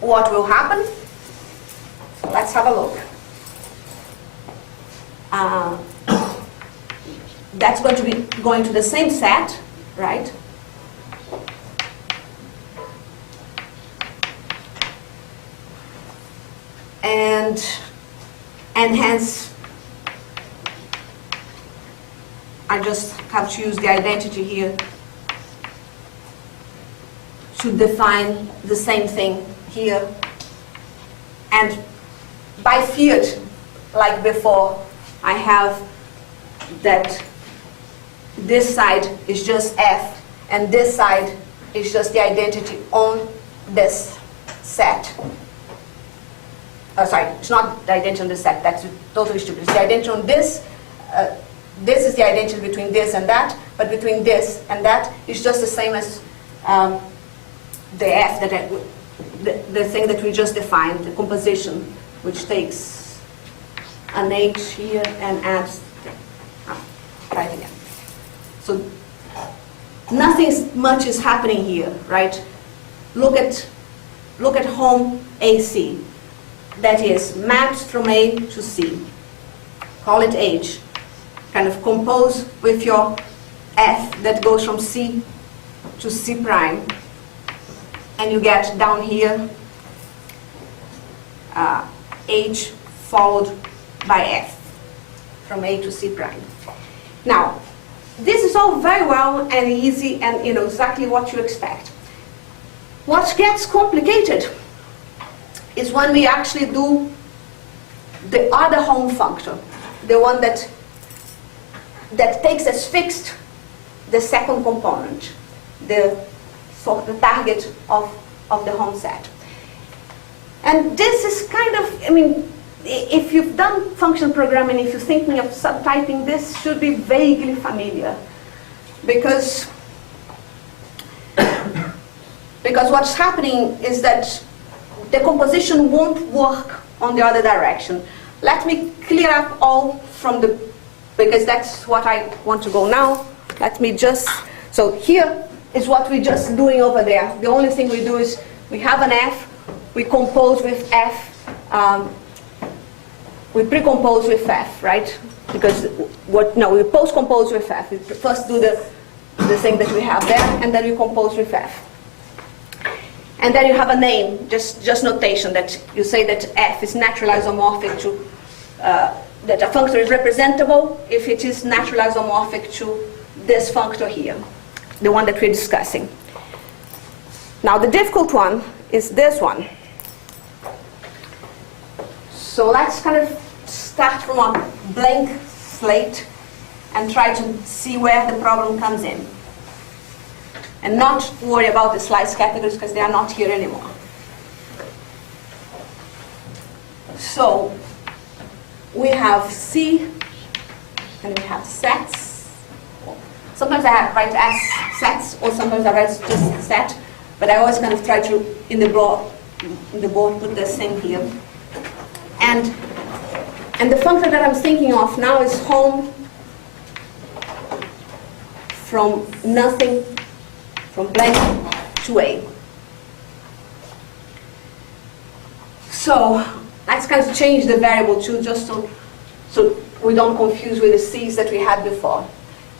what will happen? So let's have a look. That's going to be going to the same set, right? And hence, I just have to use the identity here to define the same thing here. And by field, like before, I have that this side is just F, and this side is just the identity on this set. Sorry, it's not the identity on this set, that's totally stupid. It's the identity on this. This is the identity between this and that, but between this and that is just the same as the F, the thing that we just defined, the composition, which takes an H here and adds, try it again. So nothing much is happening here, right? Look at home AC. That is mapped from A to C. Call it H. Kind of compose with your F that goes from C to C prime. And you get down here H followed by F from A to C prime. Now, this is all very well and easy and exactly what you expect. What gets complicated is when we actually do the other home functor, the one that takes as fixed the second component, the target of the home set. And this is kind of, if you've done function programming, if you're thinking of subtyping, this should be vaguely familiar. Because what's happening is that the composition won't work on the other direction. Let me clear up all from because that's what I want to go now. So here is what we're just doing over there. The only thing we do is we have an F, we compose with F, we pre-compose with F, right? Because we post-compose with F. We first do the thing that we have there, and then we compose with F. And then you have a name, just notation that you say that F is natural isomorphic to, that a functor is representable if it is natural isomorphic to this functor here, the one that we're discussing. Now the difficult one is this one. So let's kind of start from a blank slate and try to see where the problem comes in. And not worry about the slice categories because they are not here anymore. So we have C and we have sets. Sometimes I write S sets, or sometimes I write just set, but I always kind of try to in the board put the same here. And the function that I'm thinking of now is home from nothing, from blank to A. So let's kind of change the variable too, just so we don't confuse with the C's that we had before.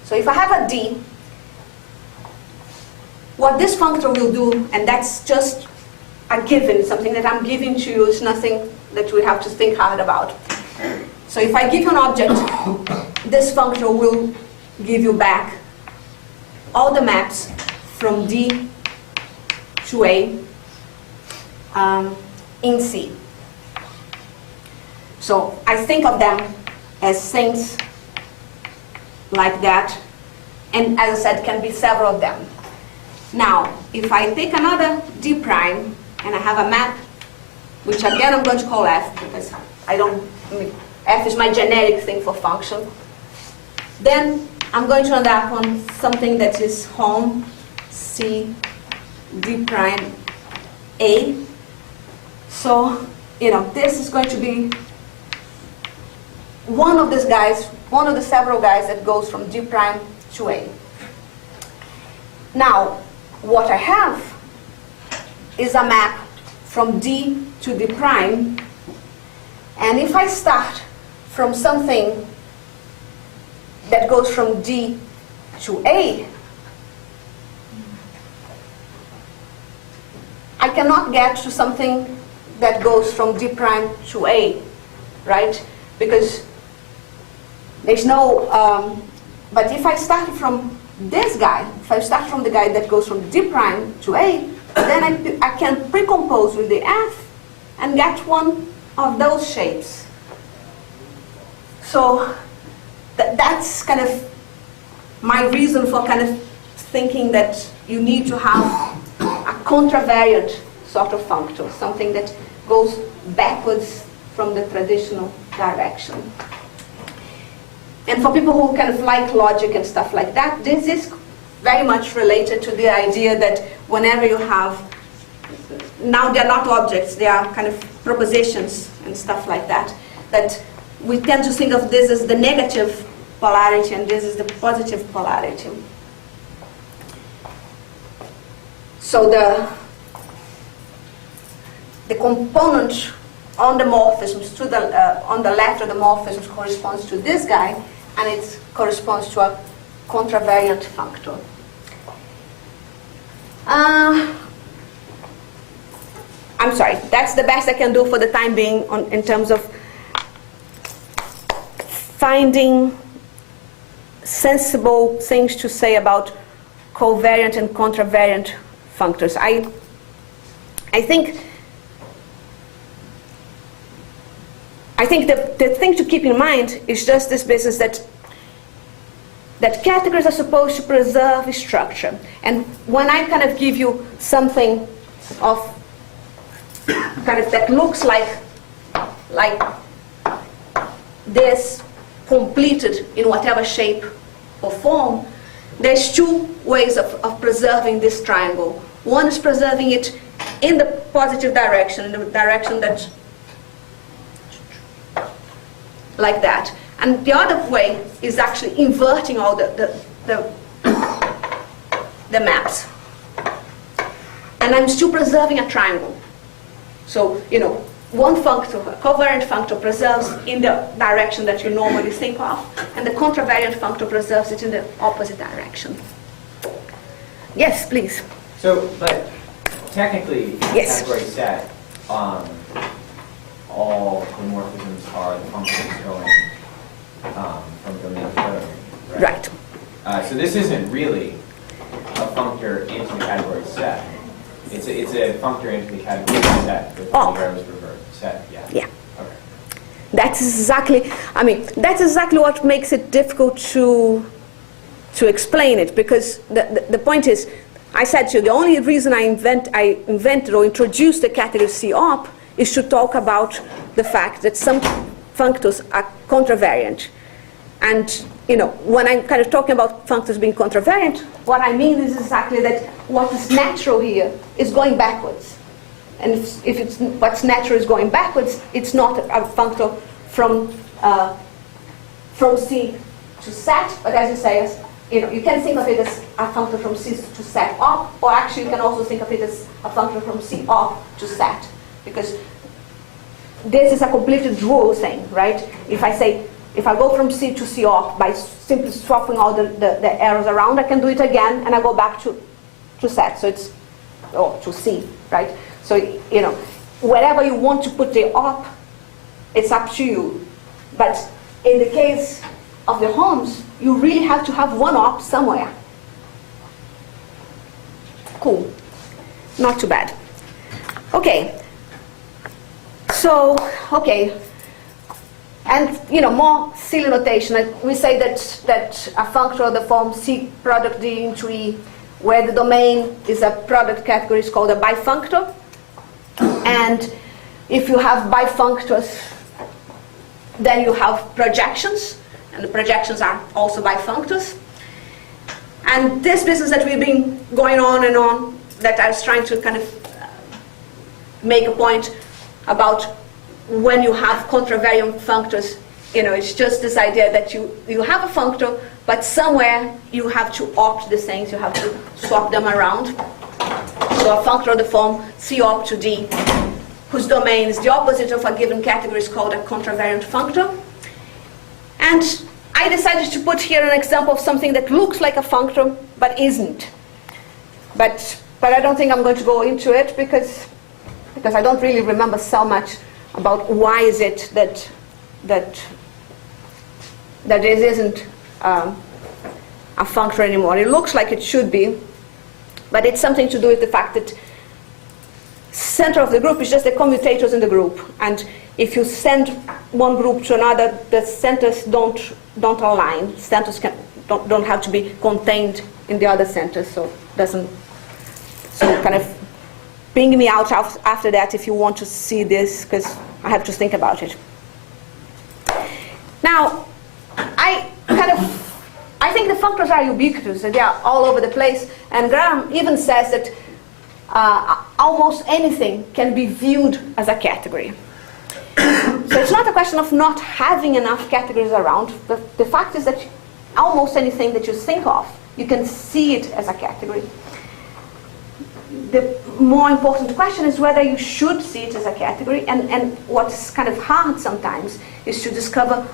So if I have a D, what this functor will do, and that's just a given, something that I'm giving to you, is nothing that we have to think hard about. So if I give you an object, this functor will give you back all the maps from D to A in C. So I think of them as things like that, And as I said, can be several of them. Now, if I take another D prime and I have a map, which again I'm going to call F because I mean, F is my generic thing for function, then I'm going to end up on something that is home C D prime A. So, this is going to be one of these guys, one of the several guys that goes from D prime to A. Now, what I have is a map from D to D prime, and if I start from something that goes from D to A, I cannot get to something that goes from D prime to A, right? Because there's no, but if I start from this guy, if I start from the guy that goes from D prime to A, then I can precompose with the F and get one of those shapes. So that's kind of my reason for kind of thinking that you need to have a contravariant sort of functor, something that goes backwards from the traditional direction. And for people who kind of like logic and stuff like that, this is very much related to the idea that whenever you have, now they're not objects, they are kind of propositions and stuff like that, that we tend to think of this as the negative polarity and this is the positive polarity. So the component on the morphisms to the on the left of the morphisms corresponds to this guy, and it corresponds to a contravariant functor. I'm sorry, that's the best I can do for the time being in terms of finding sensible things to say about covariant and contravariant functors. I think the thing to keep in mind is just this business that categories are supposed to preserve structure. And when I kind of give you something of kind of that looks like this completed in whatever shape or form, there's two ways of preserving this triangle. One is preserving it in the positive direction, in the direction that like that. And the other way is actually inverting all the maps. And I'm still preserving a triangle. So, one functor, a covariant functor, preserves in the direction that you normally think of, and the contravariant functor preserves it in the opposite direction. Yes, please. So, but technically, in the Yes. category set, all the morphisms are the functions going from domain to domain, right? Right. So this isn't really a functor into the category set. It's a functor into the category set with the arrows reversed. Set, yeah. Yeah. Okay. That's exactly what makes it difficult to explain it, because the point is, I said to you, the only reason I invented or introduced the category C-op is to talk about the fact that some functors are contravariant. And when I'm kind of talking about functors being contravariant, what I mean is exactly that what is natural here is going backwards. And if it's what's natural is going backwards, it's not a functor from C to set, but as you say, you can think of it as a functor from C to set up, or actually you can also think of it as a functor from C up to set, because this is a completely dual thing, right? If I go from C to C off by simply swapping all the arrows around, I can do it again, and I go back to set, so it's, to C, right? So, wherever you want to put the op, it's up to you. But in the case of the homes, you really have to have one op somewhere. Cool. Not too bad. Okay. So, And more silly notation. We say that a functor of the form C product D into E, where the domain is a product category, is called a bifunctor. And if you have bifunctors, then you have projections, and the projections are also bifunctors. And this business that we've been going on and on, that I was trying to kind of make a point about when you have contravariant functors, it's just this idea that you have a functor, but somewhere you have to opt the things, you have to swap them around. So a functor of the form C opt to D, whose domain is the opposite of a given category, is called a contravariant functor. And I decided to put here an example of something that looks like a functor, but isn't. But I don't think I'm going to go into it because I don't really remember so much about why is it that it isn't a functor anymore. It looks like it should be, but it's something to do with the fact that center of the group is just the commutators in the group, and if you send one group to another, the centers don't align. Centers don't have to be contained in the other centers, so kind of ping me out after that if you want to see this, because I have to think about it. Now, I think the functors are ubiquitous, and they are all over the place, and Graham even says that almost anything can be viewed as a category. So it's not a question of not having enough categories around. The fact is that almost anything that you think of, you can see it as a category. The more important question is whether you should see it as a category, and what's kind of hard sometimes is to discover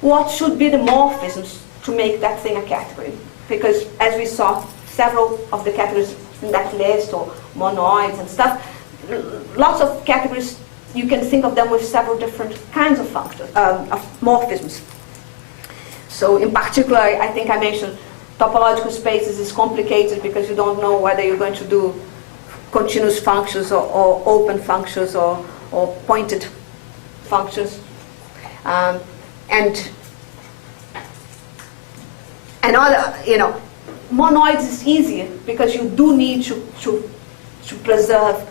what should be the morphisms to make that thing a category. Because as we saw, several of the categories in that list, or monoids and stuff, lots of categories, you can think of them with several different kinds of functors, of morphisms. So in particular, I think I mentioned topological spaces is complicated because you don't know whether you're going to do continuous functions or open functions or pointed functions. And other, monoids is easier because you do need to preserve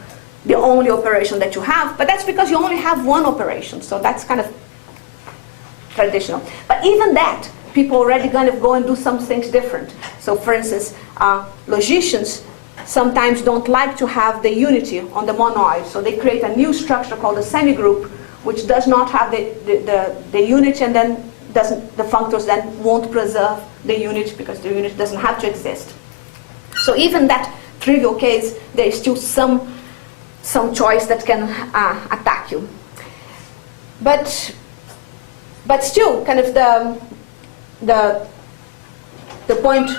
the only operation that you have, but that's because you only have one operation, so that's kind of traditional. But even that, people already kind of go and do some things different. So for instance, logicians sometimes don't like to have the unity on the monoid, so they create a new structure called a semigroup, which does not have the unity, and then the functors then won't preserve the unit because the unit doesn't have to exist. So even that trivial case, there is still some choice that can attack you. But still, kind of the point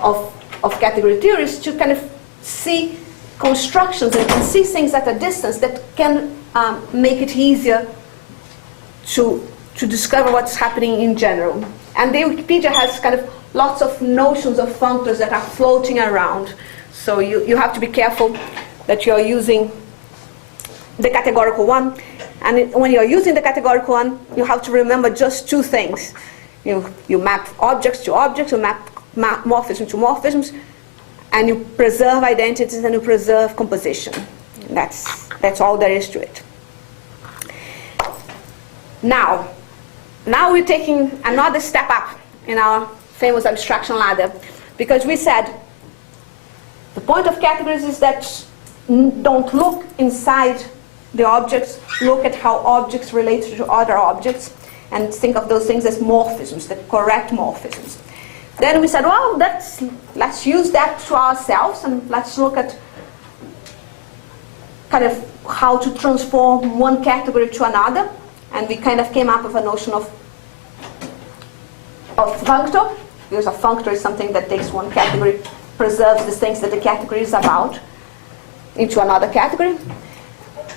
of category theory is to kind of see constructions and see things at a distance that can make it easier to discover what's happening in general. And the Wikipedia has kind of lots of notions of functors that are floating around. So you have to be careful that you're using the categorical one. And when you're using the categorical one, you have to remember just two things. You map objects to objects, you map morphisms to morphisms, and you preserve identities and you preserve composition. That's all there is to it. Now we're taking another step up in our famous abstraction ladder, because we said the point of categories is that don't look inside the objects, look at how objects relate to other objects, and think of those things as morphisms, the correct morphisms. Then we said, well, let's use that to ourselves, and let's look at kind of how to transform one category to another. And we kind of came up with a notion of functor, because a functor is something that takes one category, preserves the things that the category is about into another category.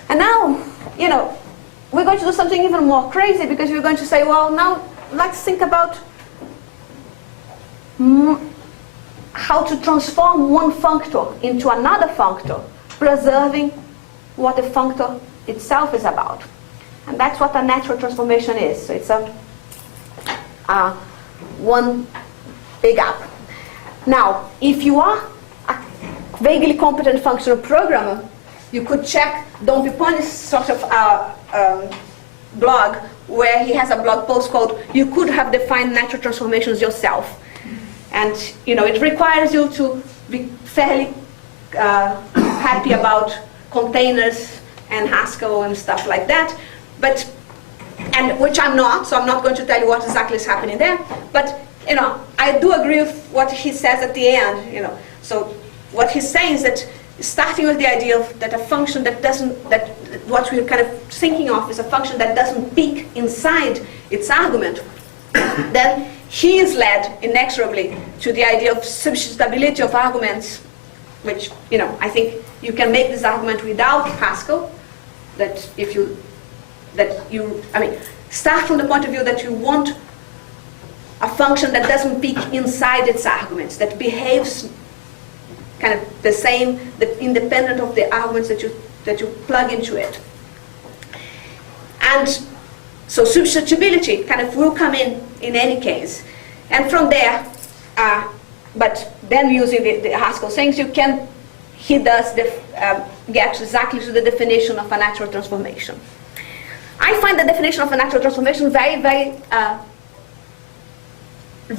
And now, we're going to do something even more crazy, because we're going to say, well, now let's think about how to transform one functor into another functor, preserving what the functor itself is about. And that's what a natural transformation is. So it's one big app. Now, if you are a vaguely competent functional programmer, you could check Don Pipone's sort of blog, where he has a blog post called "You Could Have Defined Natural Transformations Yourself." And it requires you to be fairly happy about containers and Haskell and stuff like that, and which I'm not, so I'm not going to tell you what exactly is happening there. But I do agree with what he says at the end. So what he's saying is that starting with the idea of that a function that what we're kind of thinking of is a function that doesn't peak inside its argument, then he is led inexorably to the idea of substitutability of arguments, which I think you can make this argument without Haskell. Start from the point of view that you want a function that doesn't peak inside its arguments, that behaves kind of the same, independent of the arguments that you plug into it. And so substitutability kind of will come in any case. And from there, but then using the Haskell things, he does get exactly to the definition of a natural transformation. I find the definition of a natural transformation very, very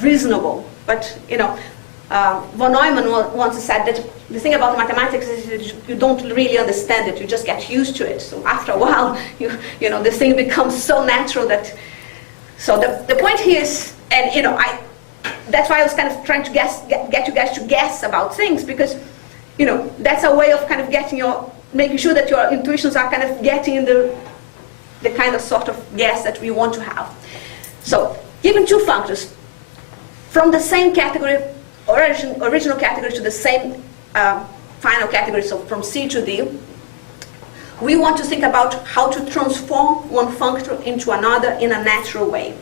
reasonable. But von Neumann once said that the thing about mathematics is that you don't really understand it; you just get used to it. So after a while, the thing becomes so natural that. So the point here is, and that's why I was kind of trying to get you guys to guess about things, because that's a way of kind of making sure that your intuitions are kind of getting in the kind of sort of guess that we want to have. So given two functors from the same category, original category, to the same final category, so from C to D, we want to think about how to transform one functor into another in a natural way.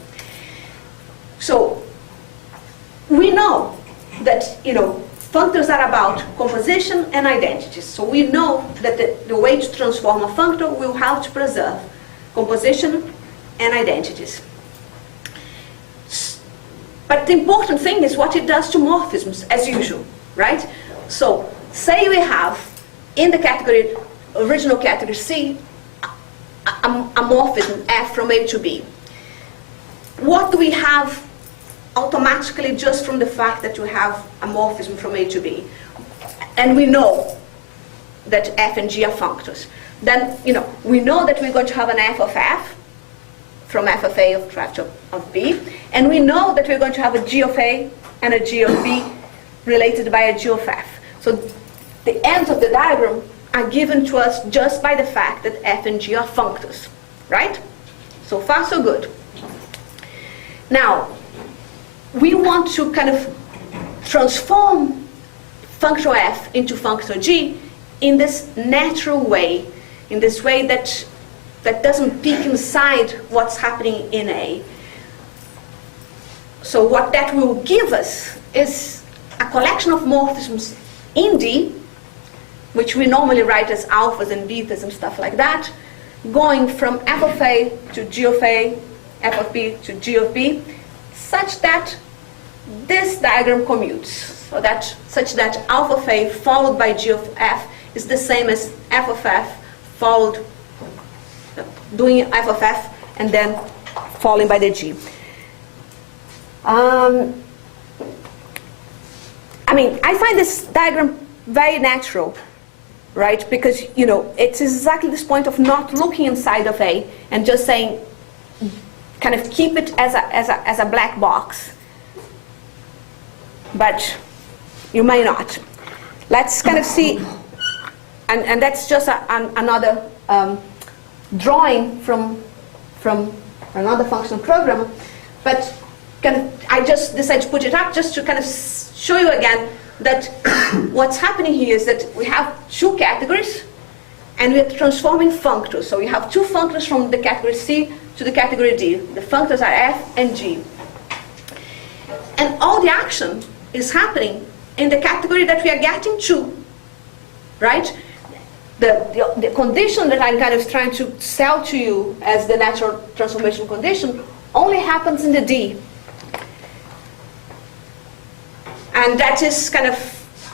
So we know that functors are about composition and identities. So we know that the way to transform a functor will have to preserve composition and identities. But the important thing is what it does to morphisms, as usual, right? So say we have in the original category C, a morphism F from A to B. What do we have automatically just from the fact that you have a morphism from A to B? And we know that F and G are functors. Then, we know that we're going to have an F of F from F of A of B, and we know that we're going to have a G of A and a G of B related by a G of F. So the ends of the diagram are given to us just by the fact that F and G are functors, right? So far, so good. Now, we want to kind of transform functor F into functor G in this natural way, in this way that doesn't peek inside what's happening in A. So what that will give us is a collection of morphisms in D, which we normally write as alphas and betas and stuff like that, going from F of A to G of A, F of B to G of B, such that this diagram commutes, such that alpha of A followed by G of F is the same as F of F followed, doing F of F and then following by the G. I find this diagram very natural, right? Because, it's exactly this point of not looking inside of A and just saying, kind of keep it as a black box. But you may not. Let's kind of see, and that's just another drawing from another functional programmer. But I just decided to put it up just to kind of show you again that what's happening here is that we have two categories, and we're transforming functors. So we have two functors from the category C to the category D. The functors are F and G. And all the action is happening in the category that we are getting to, right? the condition that I'm kind of trying to sell to you as the natural transformation condition only happens in the D. And that is kind of,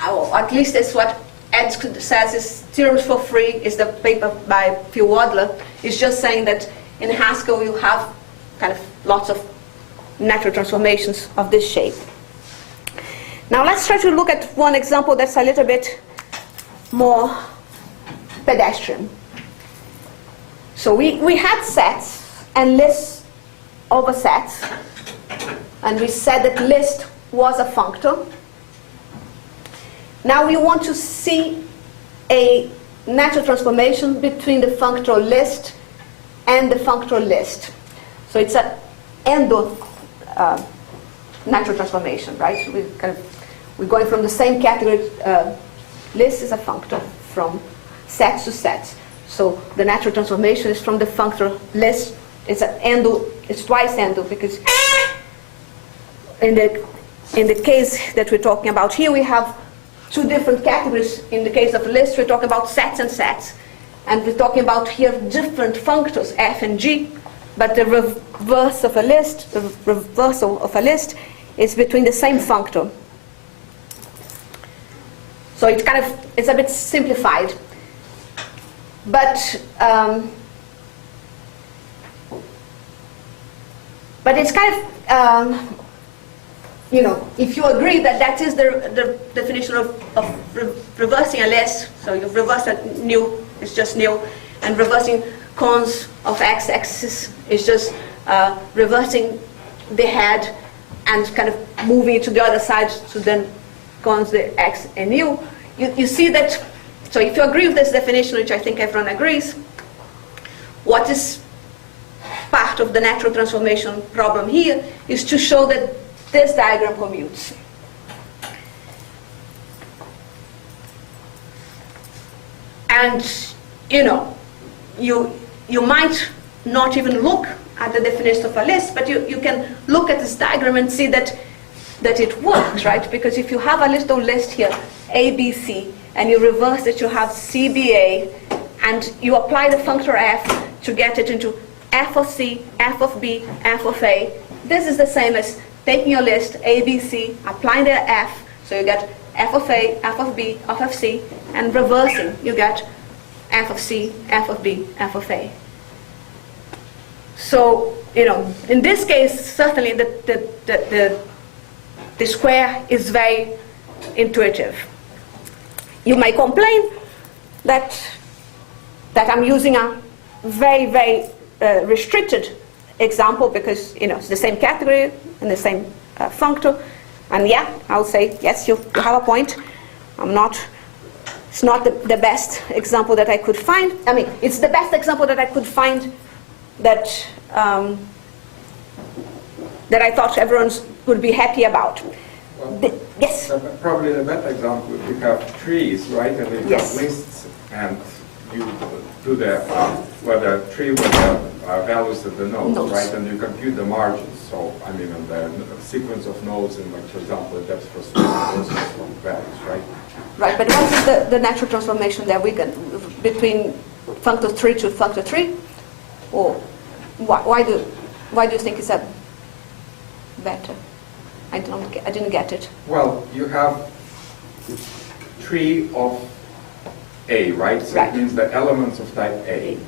or at least that's what Ed says is theorems for free, is the paper by Phil Wadler. It's just saying that in Haskell you have kind of lots of natural transformations of this shape. Now let's try to look at one example that's a little bit more pedestrian. So we had sets and lists over sets, and we said that list was a functor. Now we want to see a natural transformation between the functor list and the functor list. So it's an endo natural transformation, right? We're going from the same category. List is a functor from sets to sets. So the natural transformation is from the functor list. It's an endo. It's twice endo because in the case that we're talking about here, we have two different categories. In the case of a list, we're talking about sets and sets. And we're talking about here different functors, F and G. But the reverse of a list, the reversal of a list, is between the same functor. So it's a bit simplified. But it's kind of, if you agree that that is the definition of reversing a list, so you reverse a new, it's just new, and reversing cons of x-axis is just reversing the head and kind of moving it to the other side, so then cons the x and u. You see that, so if you agree with this definition, which I think everyone agrees, what is part of the natural transformation problem here is to show that this diagram commutes. And, you might not even look at the definition of a list, but you can look at this diagram and see that it works, right? Because if you have a little list here, A, B, C, and you reverse it, you have C, B, A, and you apply the functor f to get it into f of C, f of B, f of A. This is the same as taking your list, A, B, C, applying the f, so you get f of A, f of B, f of C, and reversing, you get f of C, f of B, f of A. So, in this case, certainly the square is very intuitive. You may complain that I'm using a very, very restricted example because, it's the same category and the same functor. And yeah, I'll say, yes, you have a point. It's not the best example that I could find. I mean, it's the best example that I could find that I thought everyone would be happy about. Well, yes? Probably the better example, you have trees, right? And you Yes. have lists, and you do the, whether tree with the values of the nodes, Nodes. right? And you compute the margins. So, and the sequence of nodes in, like, for example, the depth first versus values, right? Right, but what is the natural transformation there between functor 3 to functor 3? Or why do you think it's a better? I didn't get it. Well, you have tree of A, right? So Right. it means the elements of type A.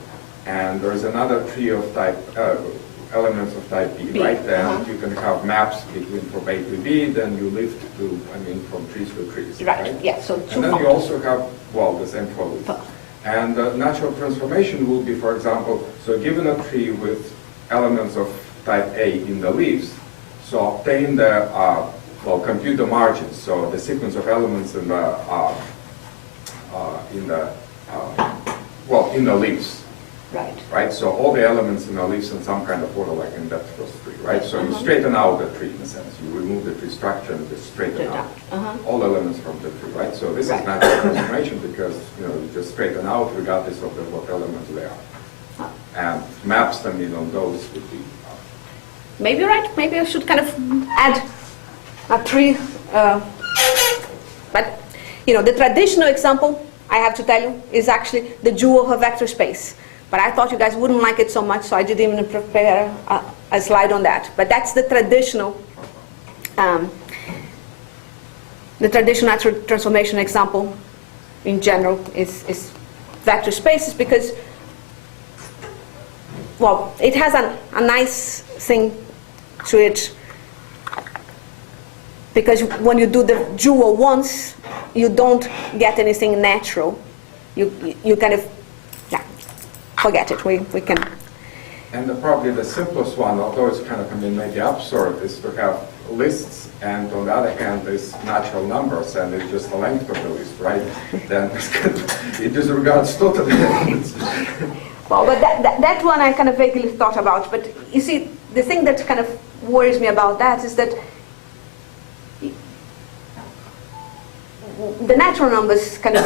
And there's another tree of type, elements of type B, B, right? Then uh-huh. you can have maps between from A to B, then you lift to, from trees to trees, right? Right, yeah, so two And then you functors. also have, the same for lists. And the natural transformation will be, for example, so given a tree with elements of type A in the leaves, so obtain the, compute the margins, so the sequence of elements in the leaves, Right. right? So all the elements in the leaves in some kind of order, like in depth first tree, right? So you straighten out the tree in a sense. You remove the tree structure and just straighten out all elements from the tree, right? So this Right. is natural transformation because, you just straighten out regardless of what elements they are. And maps them in on those would be, Maybe right. Maybe I should kind of add a tree. But the traditional example I have to tell you, is actually the jewel of a vector space. But I thought you guys wouldn't like it so much, so I didn't even prepare a slide on that. But that's the traditional natural transformation example in general is vector spaces, because, well, it has a nice thing to it, because when you do the dual once, you don't get anything natural. You kind of, yeah, forget it. We can. And probably the simplest one, although it's kind of, maybe absurd, is to have lists, and on the other hand, there's natural numbers, and it's just the length of the list, right? Then it disregards totally. Well, but that one I kind of vaguely thought about. But you see, the thing that kind of worries me about that is that the natural numbers kind of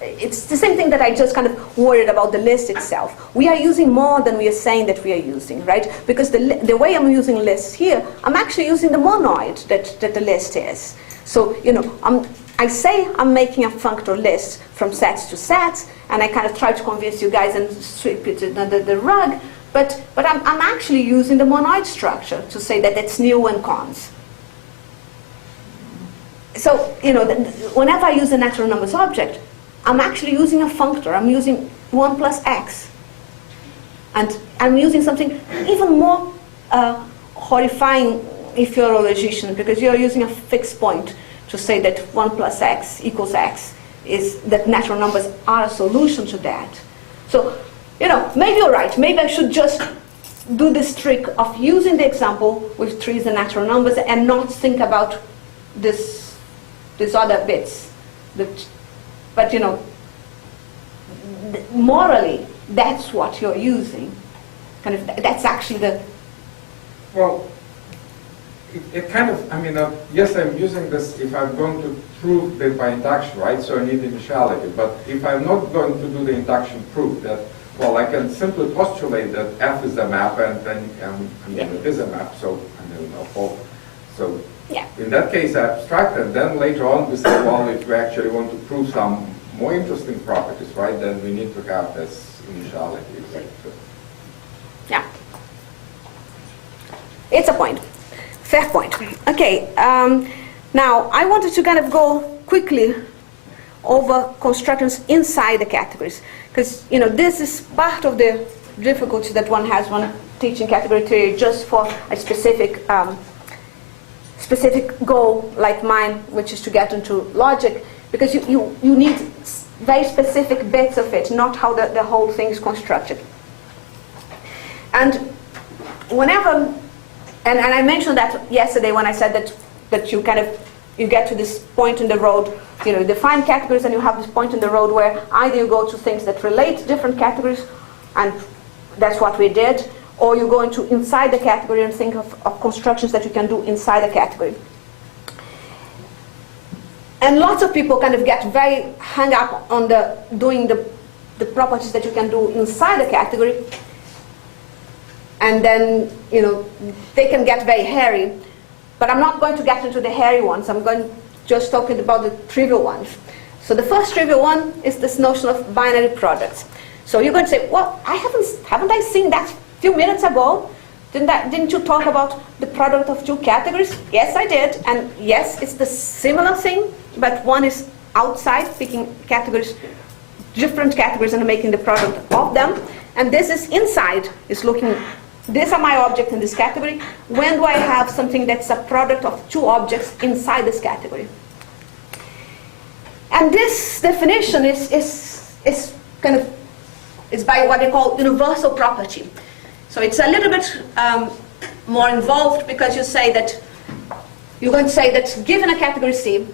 it's the same thing that I just kind of worried about the list itself. We are using more than we are saying that we are using, right? Because the way I'm using lists here, I'm actually using the monoid that the list is. So, you know, I say I'm making a functor list from sets to sets, and I kind of try to convince you guys and sweep it under the rug, but I'm actually using the monoid structure to say that it's new and cons. So, you know, whenever I use a natural numbers object, I'm actually using a functor. I'm using 1 plus x. And I'm using something even more horrifying if you're a logician, because you're using a fixed point to say that 1 plus x equals x, is that natural numbers are a solution to that. So, you know, maybe you're right. Maybe I should just do this trick of using the example with trees and natural numbers and not think about these other bits. But, you know, morally, that's what you're using. Kind of, that's actually the... Well, it kind of, yes, I'm using this if I'm going to prove that by induction, right? So I need initiality. But if I'm not going to do the induction proof, that, well, I can simply postulate that F is a map, and then, it is a map, so, so Yeah. in that case, I abstract, and then later on we say, well, if we actually want to prove some more interesting properties, right, then we need to have this initiality. Yeah. It's a point. Fair point. Okay. Now, I wanted to kind of go quickly over constructions inside the categories, because, you know, this is part of the difficulty that one has when teaching category theory just for a specific goal like mine, which is to get into logic, because you need very specific bits of it, not how the whole thing is constructed. And whenever, and I mentioned that yesterday when I said that you get to this point in the road, you know, define categories, and you have this point in the road where either you go to things that relate to different categories, and that's what we did, or you go into inside the category and think of constructions that you can do inside the category. And lots of people kind of get very hung up on doing the properties that you can do inside the category, and then, you know, they can get very hairy. But I'm not going to get into the hairy ones. I'm going just talking about the trivial ones. So the first trivial one is this notion of binary products. So you're going to say, well, haven't I seen that a few minutes ago? Didn't you talk about the product of two categories? Yes, I did. And yes, it's the similar thing, but one is outside, picking categories, different categories, and making the product of them. And this is inside, is looking, these are my objects in this category. When do I have something that's a product of two objects inside this category? And this definition is by what they call universal property. So it's a little bit more involved, because you say that you're going to say that given a category C,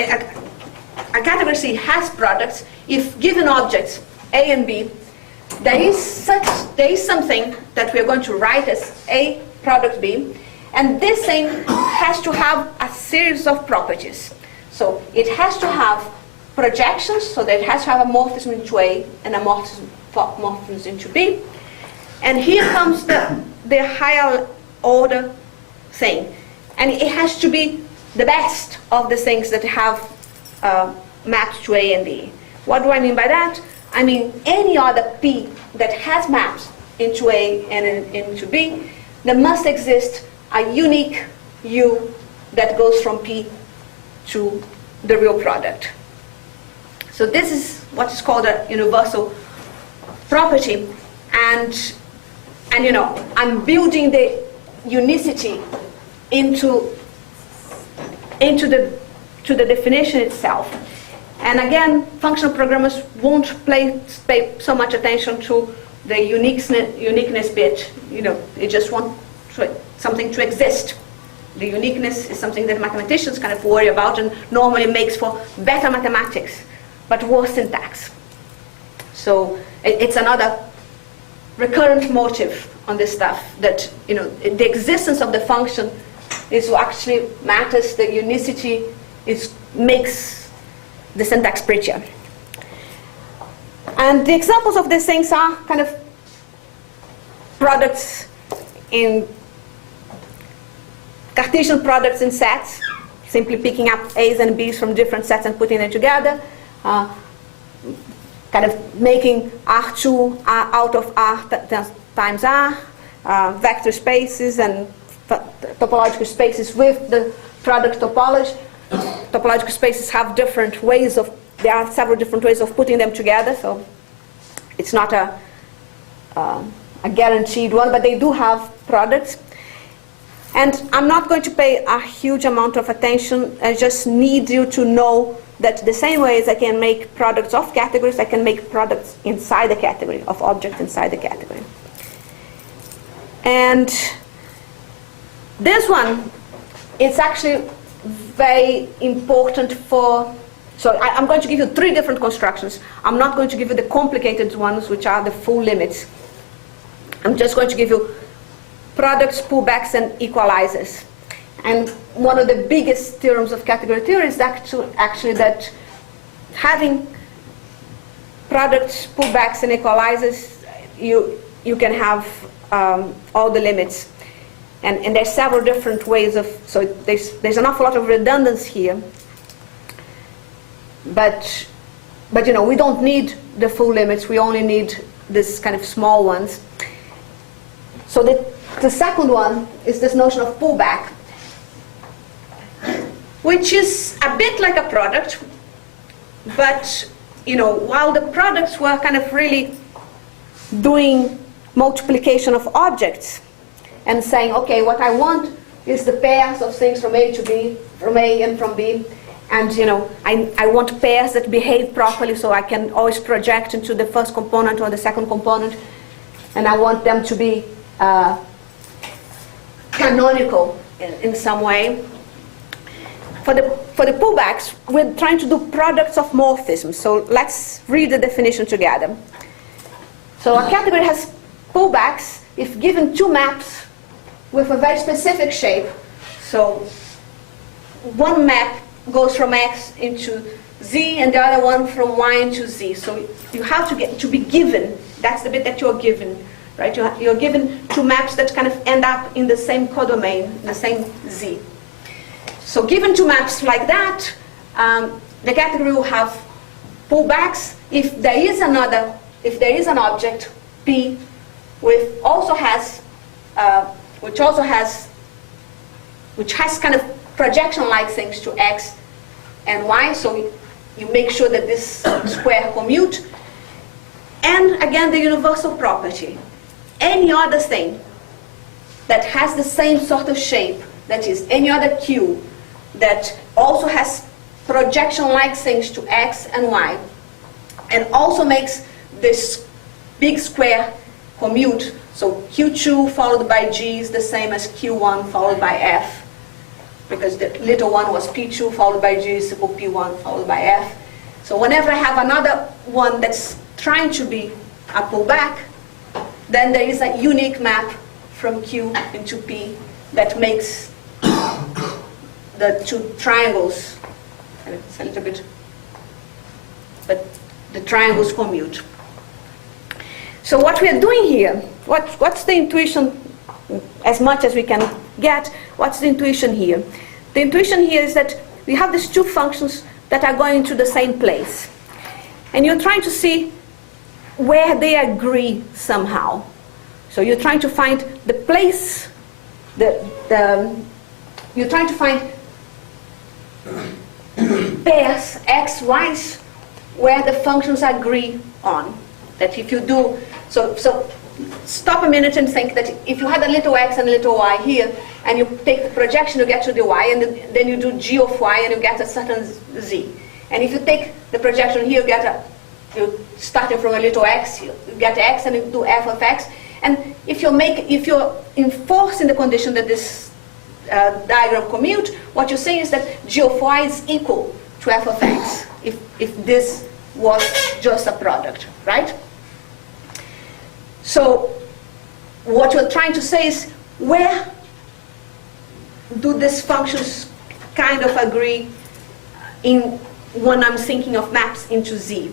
a category C has products if given objects A and B, there is something that we are going to write as A product B, and this thing has to have a series of properties. So it has to have projections, so that it has to have a morphism into A and a morphism into B. And here comes the higher order thing. And it has to be the best of the things that have mapped to A and B. What do I mean by that? I mean any other P that has maps into A and into B, there must exist a unique U that goes from P to the real product. So this is what is called a universal property, and you know, I'm building the unicity into the definition itself. And again, functional programmers won't pay so much attention to the uniqueness bit. You know, they just want something to exist. The uniqueness is something that mathematicians kind of worry about and normally makes for better mathematics, but worse syntax. So it's another recurrent motive on this stuff, that, you know, the existence of the function is what actually matters. The unicity makes the syntax prettier. And the examples of these things are kind of products in Cartesian products in sets, simply picking up A's and B's from different sets and putting them together, kind of making R2 out of R times R, vector spaces and topological spaces with the product topology. Topological spaces have different ways of, there are several different ways of putting them together, so it's not a guaranteed one, but they do have products. And I'm not going to pay a huge amount of attention. I just need you to know that the same way as I can make products of categories, I can make products inside the category, of objects inside the category. And this one, it's actually very important for, so I'm going to give you 3 different constructions. I'm not going to give you the complicated ones, which are the full limits. I'm just going to give you products, pullbacks, and equalizers. And one of the biggest theorems of category theory is actually that having products, pullbacks, and equalizers, you can have all the limits. And there's several different ways of, so there's an awful lot of redundancy here. But you know, we don't need the full limits, we only need this kind of small ones. So the second one is this notion of pullback, which is a bit like a product, but you know, while the products were kind of really doing multiplication of objects and saying, okay, what I want is the pairs of things from A to B, from A and from B, and you know, I want pairs that behave properly, so I can always project into the first component or the second component, and I want them to be canonical in some way. For the pullbacks, we're trying to do products of morphisms. So let's read the definition together. So a category has pullbacks if given 2 maps with a very specific shape. So one map goes from X into Z and the other one from Y into Z. So you have to be given, that's the bit that you're given, right? You're given 2 maps that kind of end up in the same codomain, the same Z. So given 2 maps like that, the category will have pullbacks if there is an object P which has kind of projection-like things to X and Y. So you make sure that this square commute. And again, the universal property. Any other thing that has the same sort of shape, that is, any other Q that also has projection-like things to X and Y, and also makes this big square commute. So Q2 followed by G is the same as Q1 followed by F, because the little one was P2 followed by G is equal P1 followed by F. So whenever I have another one that's trying to be a pullback, then there is a unique map from Q into P that makes the 2 triangles, it's a little bit, but the triangles commute. So what we are doing here, what's the intuition, as much as we can get, what's the intuition here? The intuition here is that we have these 2 functions that are going to the same place. And you're trying to see where they agree somehow. So you're trying to find the place, you're trying to find pairs, x, y's, where the functions agree on. That if you do, so stop a minute and think that if you had a little x and a little y here, and you take the projection, you get to the y, and then you do g of y, and you get a certain z. And if you take the projection here, you're starting from a little x, you get x, and you do f of x. And if you're enforcing the condition that this diagram commute, what you're saying is that g of y is equal to f of x, if this was just a product, right? So what you're trying to say is, where do these functions kind of agree in when I'm thinking of maps into Z?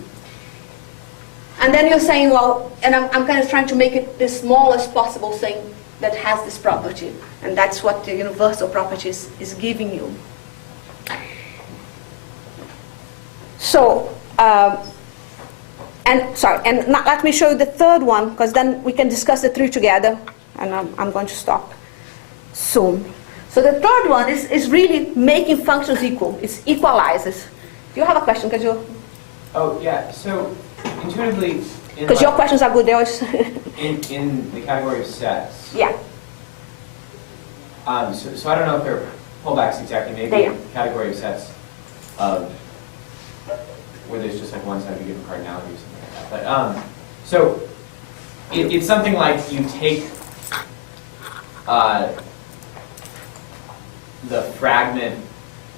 And then you're saying, well, and I'm kind of trying to make it the smallest possible thing that has this property. And that's what the universal property is giving you. So, let me show you the third one, because then we can discuss the three together. And I'm going to stop soon. So the third one is really making functions equal. It's equalizers. Do you have a question? Because you. Oh yeah. So intuitively, because your questions are good. They always. in the category of sets. Yeah. So I don't know if they're pullbacks exactly. Maybe They are. category of sets, where there's just like one side of a given cardinality or something like that. But so it's something like you take the fragment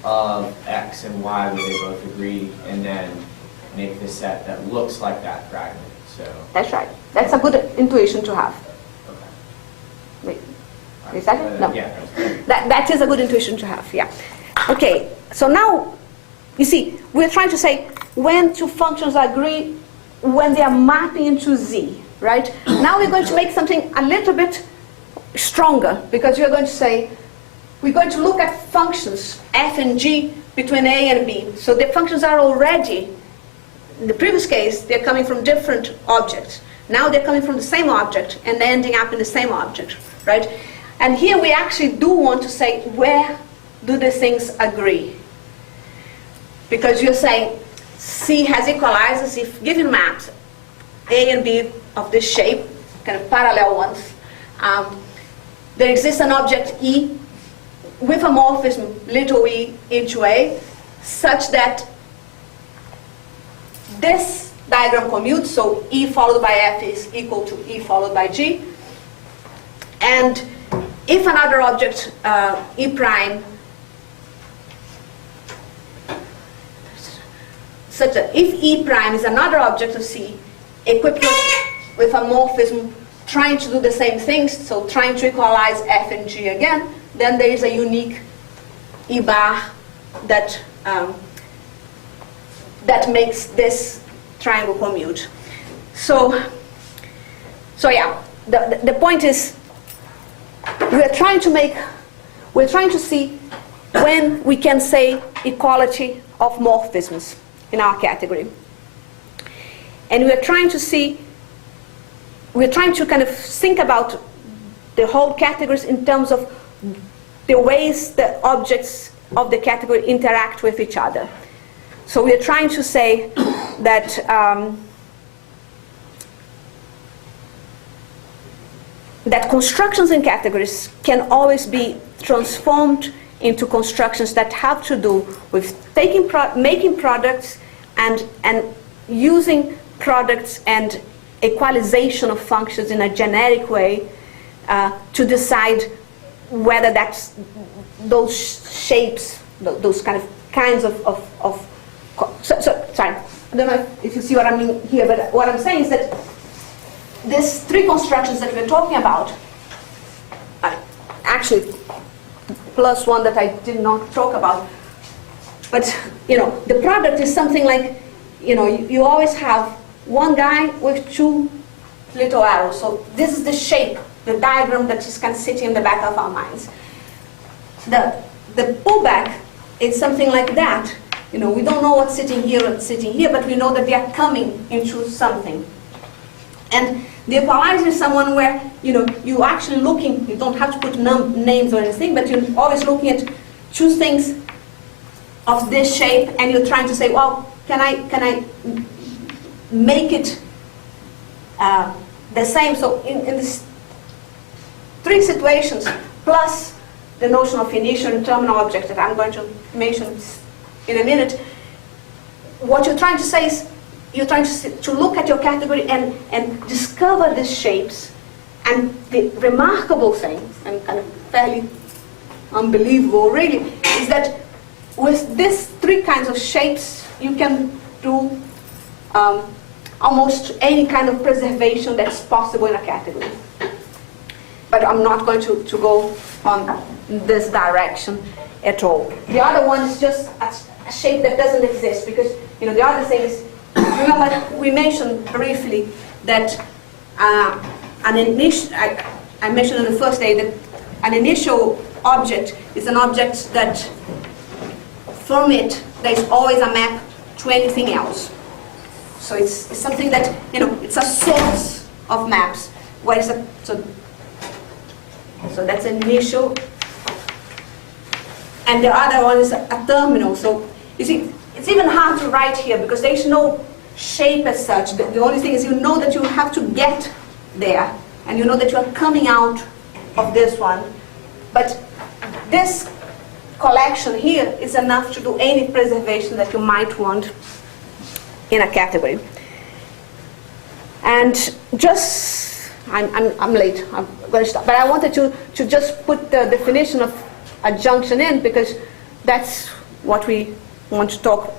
of x and y where they both agree, and then make the set that looks like that fragment. So That's right. That's a good intuition to have. okay. Wait, is that it? No. Yeah. That is a good intuition to have. Yeah. Okay. So now, you see, we're trying to say when two functions agree when they are mapping into Z, right? Now we're going to make something a little bit stronger, because we're going to say we're going to look at functions f and g between a and b. So the functions are already, in the previous case, they're coming from different objects. Now they're coming from the same object and they're ending up in the same object, right? And here we actually do want to say, where do the things agree? Because you're saying C has equalizers if given maps A and B of this shape, kind of parallel ones. There exists an object E with a morphism little e into A, such that this diagram commutes, so E followed by F is equal to E followed by G. And if another object, E prime, such that if E prime is another object of C, equipped with a morphism trying to do the same things, so trying to equalize F and G again, then there is a unique E bar that that makes this triangle commute. So yeah, the point is we're trying to see when we can say equality of morphisms in our category. And we're trying to kind of think about the whole categories in terms of the ways the objects of the category interact with each other. So we're trying to say that that constructions in categories can always be transformed into constructions that have to do with making products and using products and equalization of functions in a generic way to decide whether that's those shapes, those kinds of sorry, I don't know if you see what I mean here, but what I'm saying is that these three constructions that we're talking about, actually plus one that I did not talk about, but the product is something like, you always have one guy with two little arrows. So this is the shape, the diagram that is kind of sitting in the back of our minds. The pullback is something like that, You know, we don't know what's sitting here or sitting here, but we know that they are coming into something. And the equalizer is someone where, you know, you actually looking, you don't have to put names or anything, but you're always looking at two things of this shape, and you're trying to say, well, can I make it the same? So in this three situations, plus the notion of initial and terminal object that I'm going to mention in a minute, what you're trying to say is, you're trying to look at your category and discover these shapes. And the remarkable thing, and kind of fairly unbelievable really, is that with these three kinds of shapes, you can do almost any kind of preservation that's possible in a category. But I'm not going to go on this direction at all. The other one is just a shape that doesn't exist, because, you know, the other thing is, remember we mentioned briefly that I mentioned in the first day that an initial object is an object that from it there is always a map to anything else. So it's something that, you know, it's a source of maps. Where is a, so that's an initial, and the other one is a terminal. So you see, it's even hard to write here because there is no shape as such. The only thing is, you know that you have to get there, and you know that you are coming out of this one. But this collection here is enough to do any preservation that you might want in a category. And just, I'm late, I'm going to stop. But I wanted to just put the definition of adjunction in, because that's what we want to talk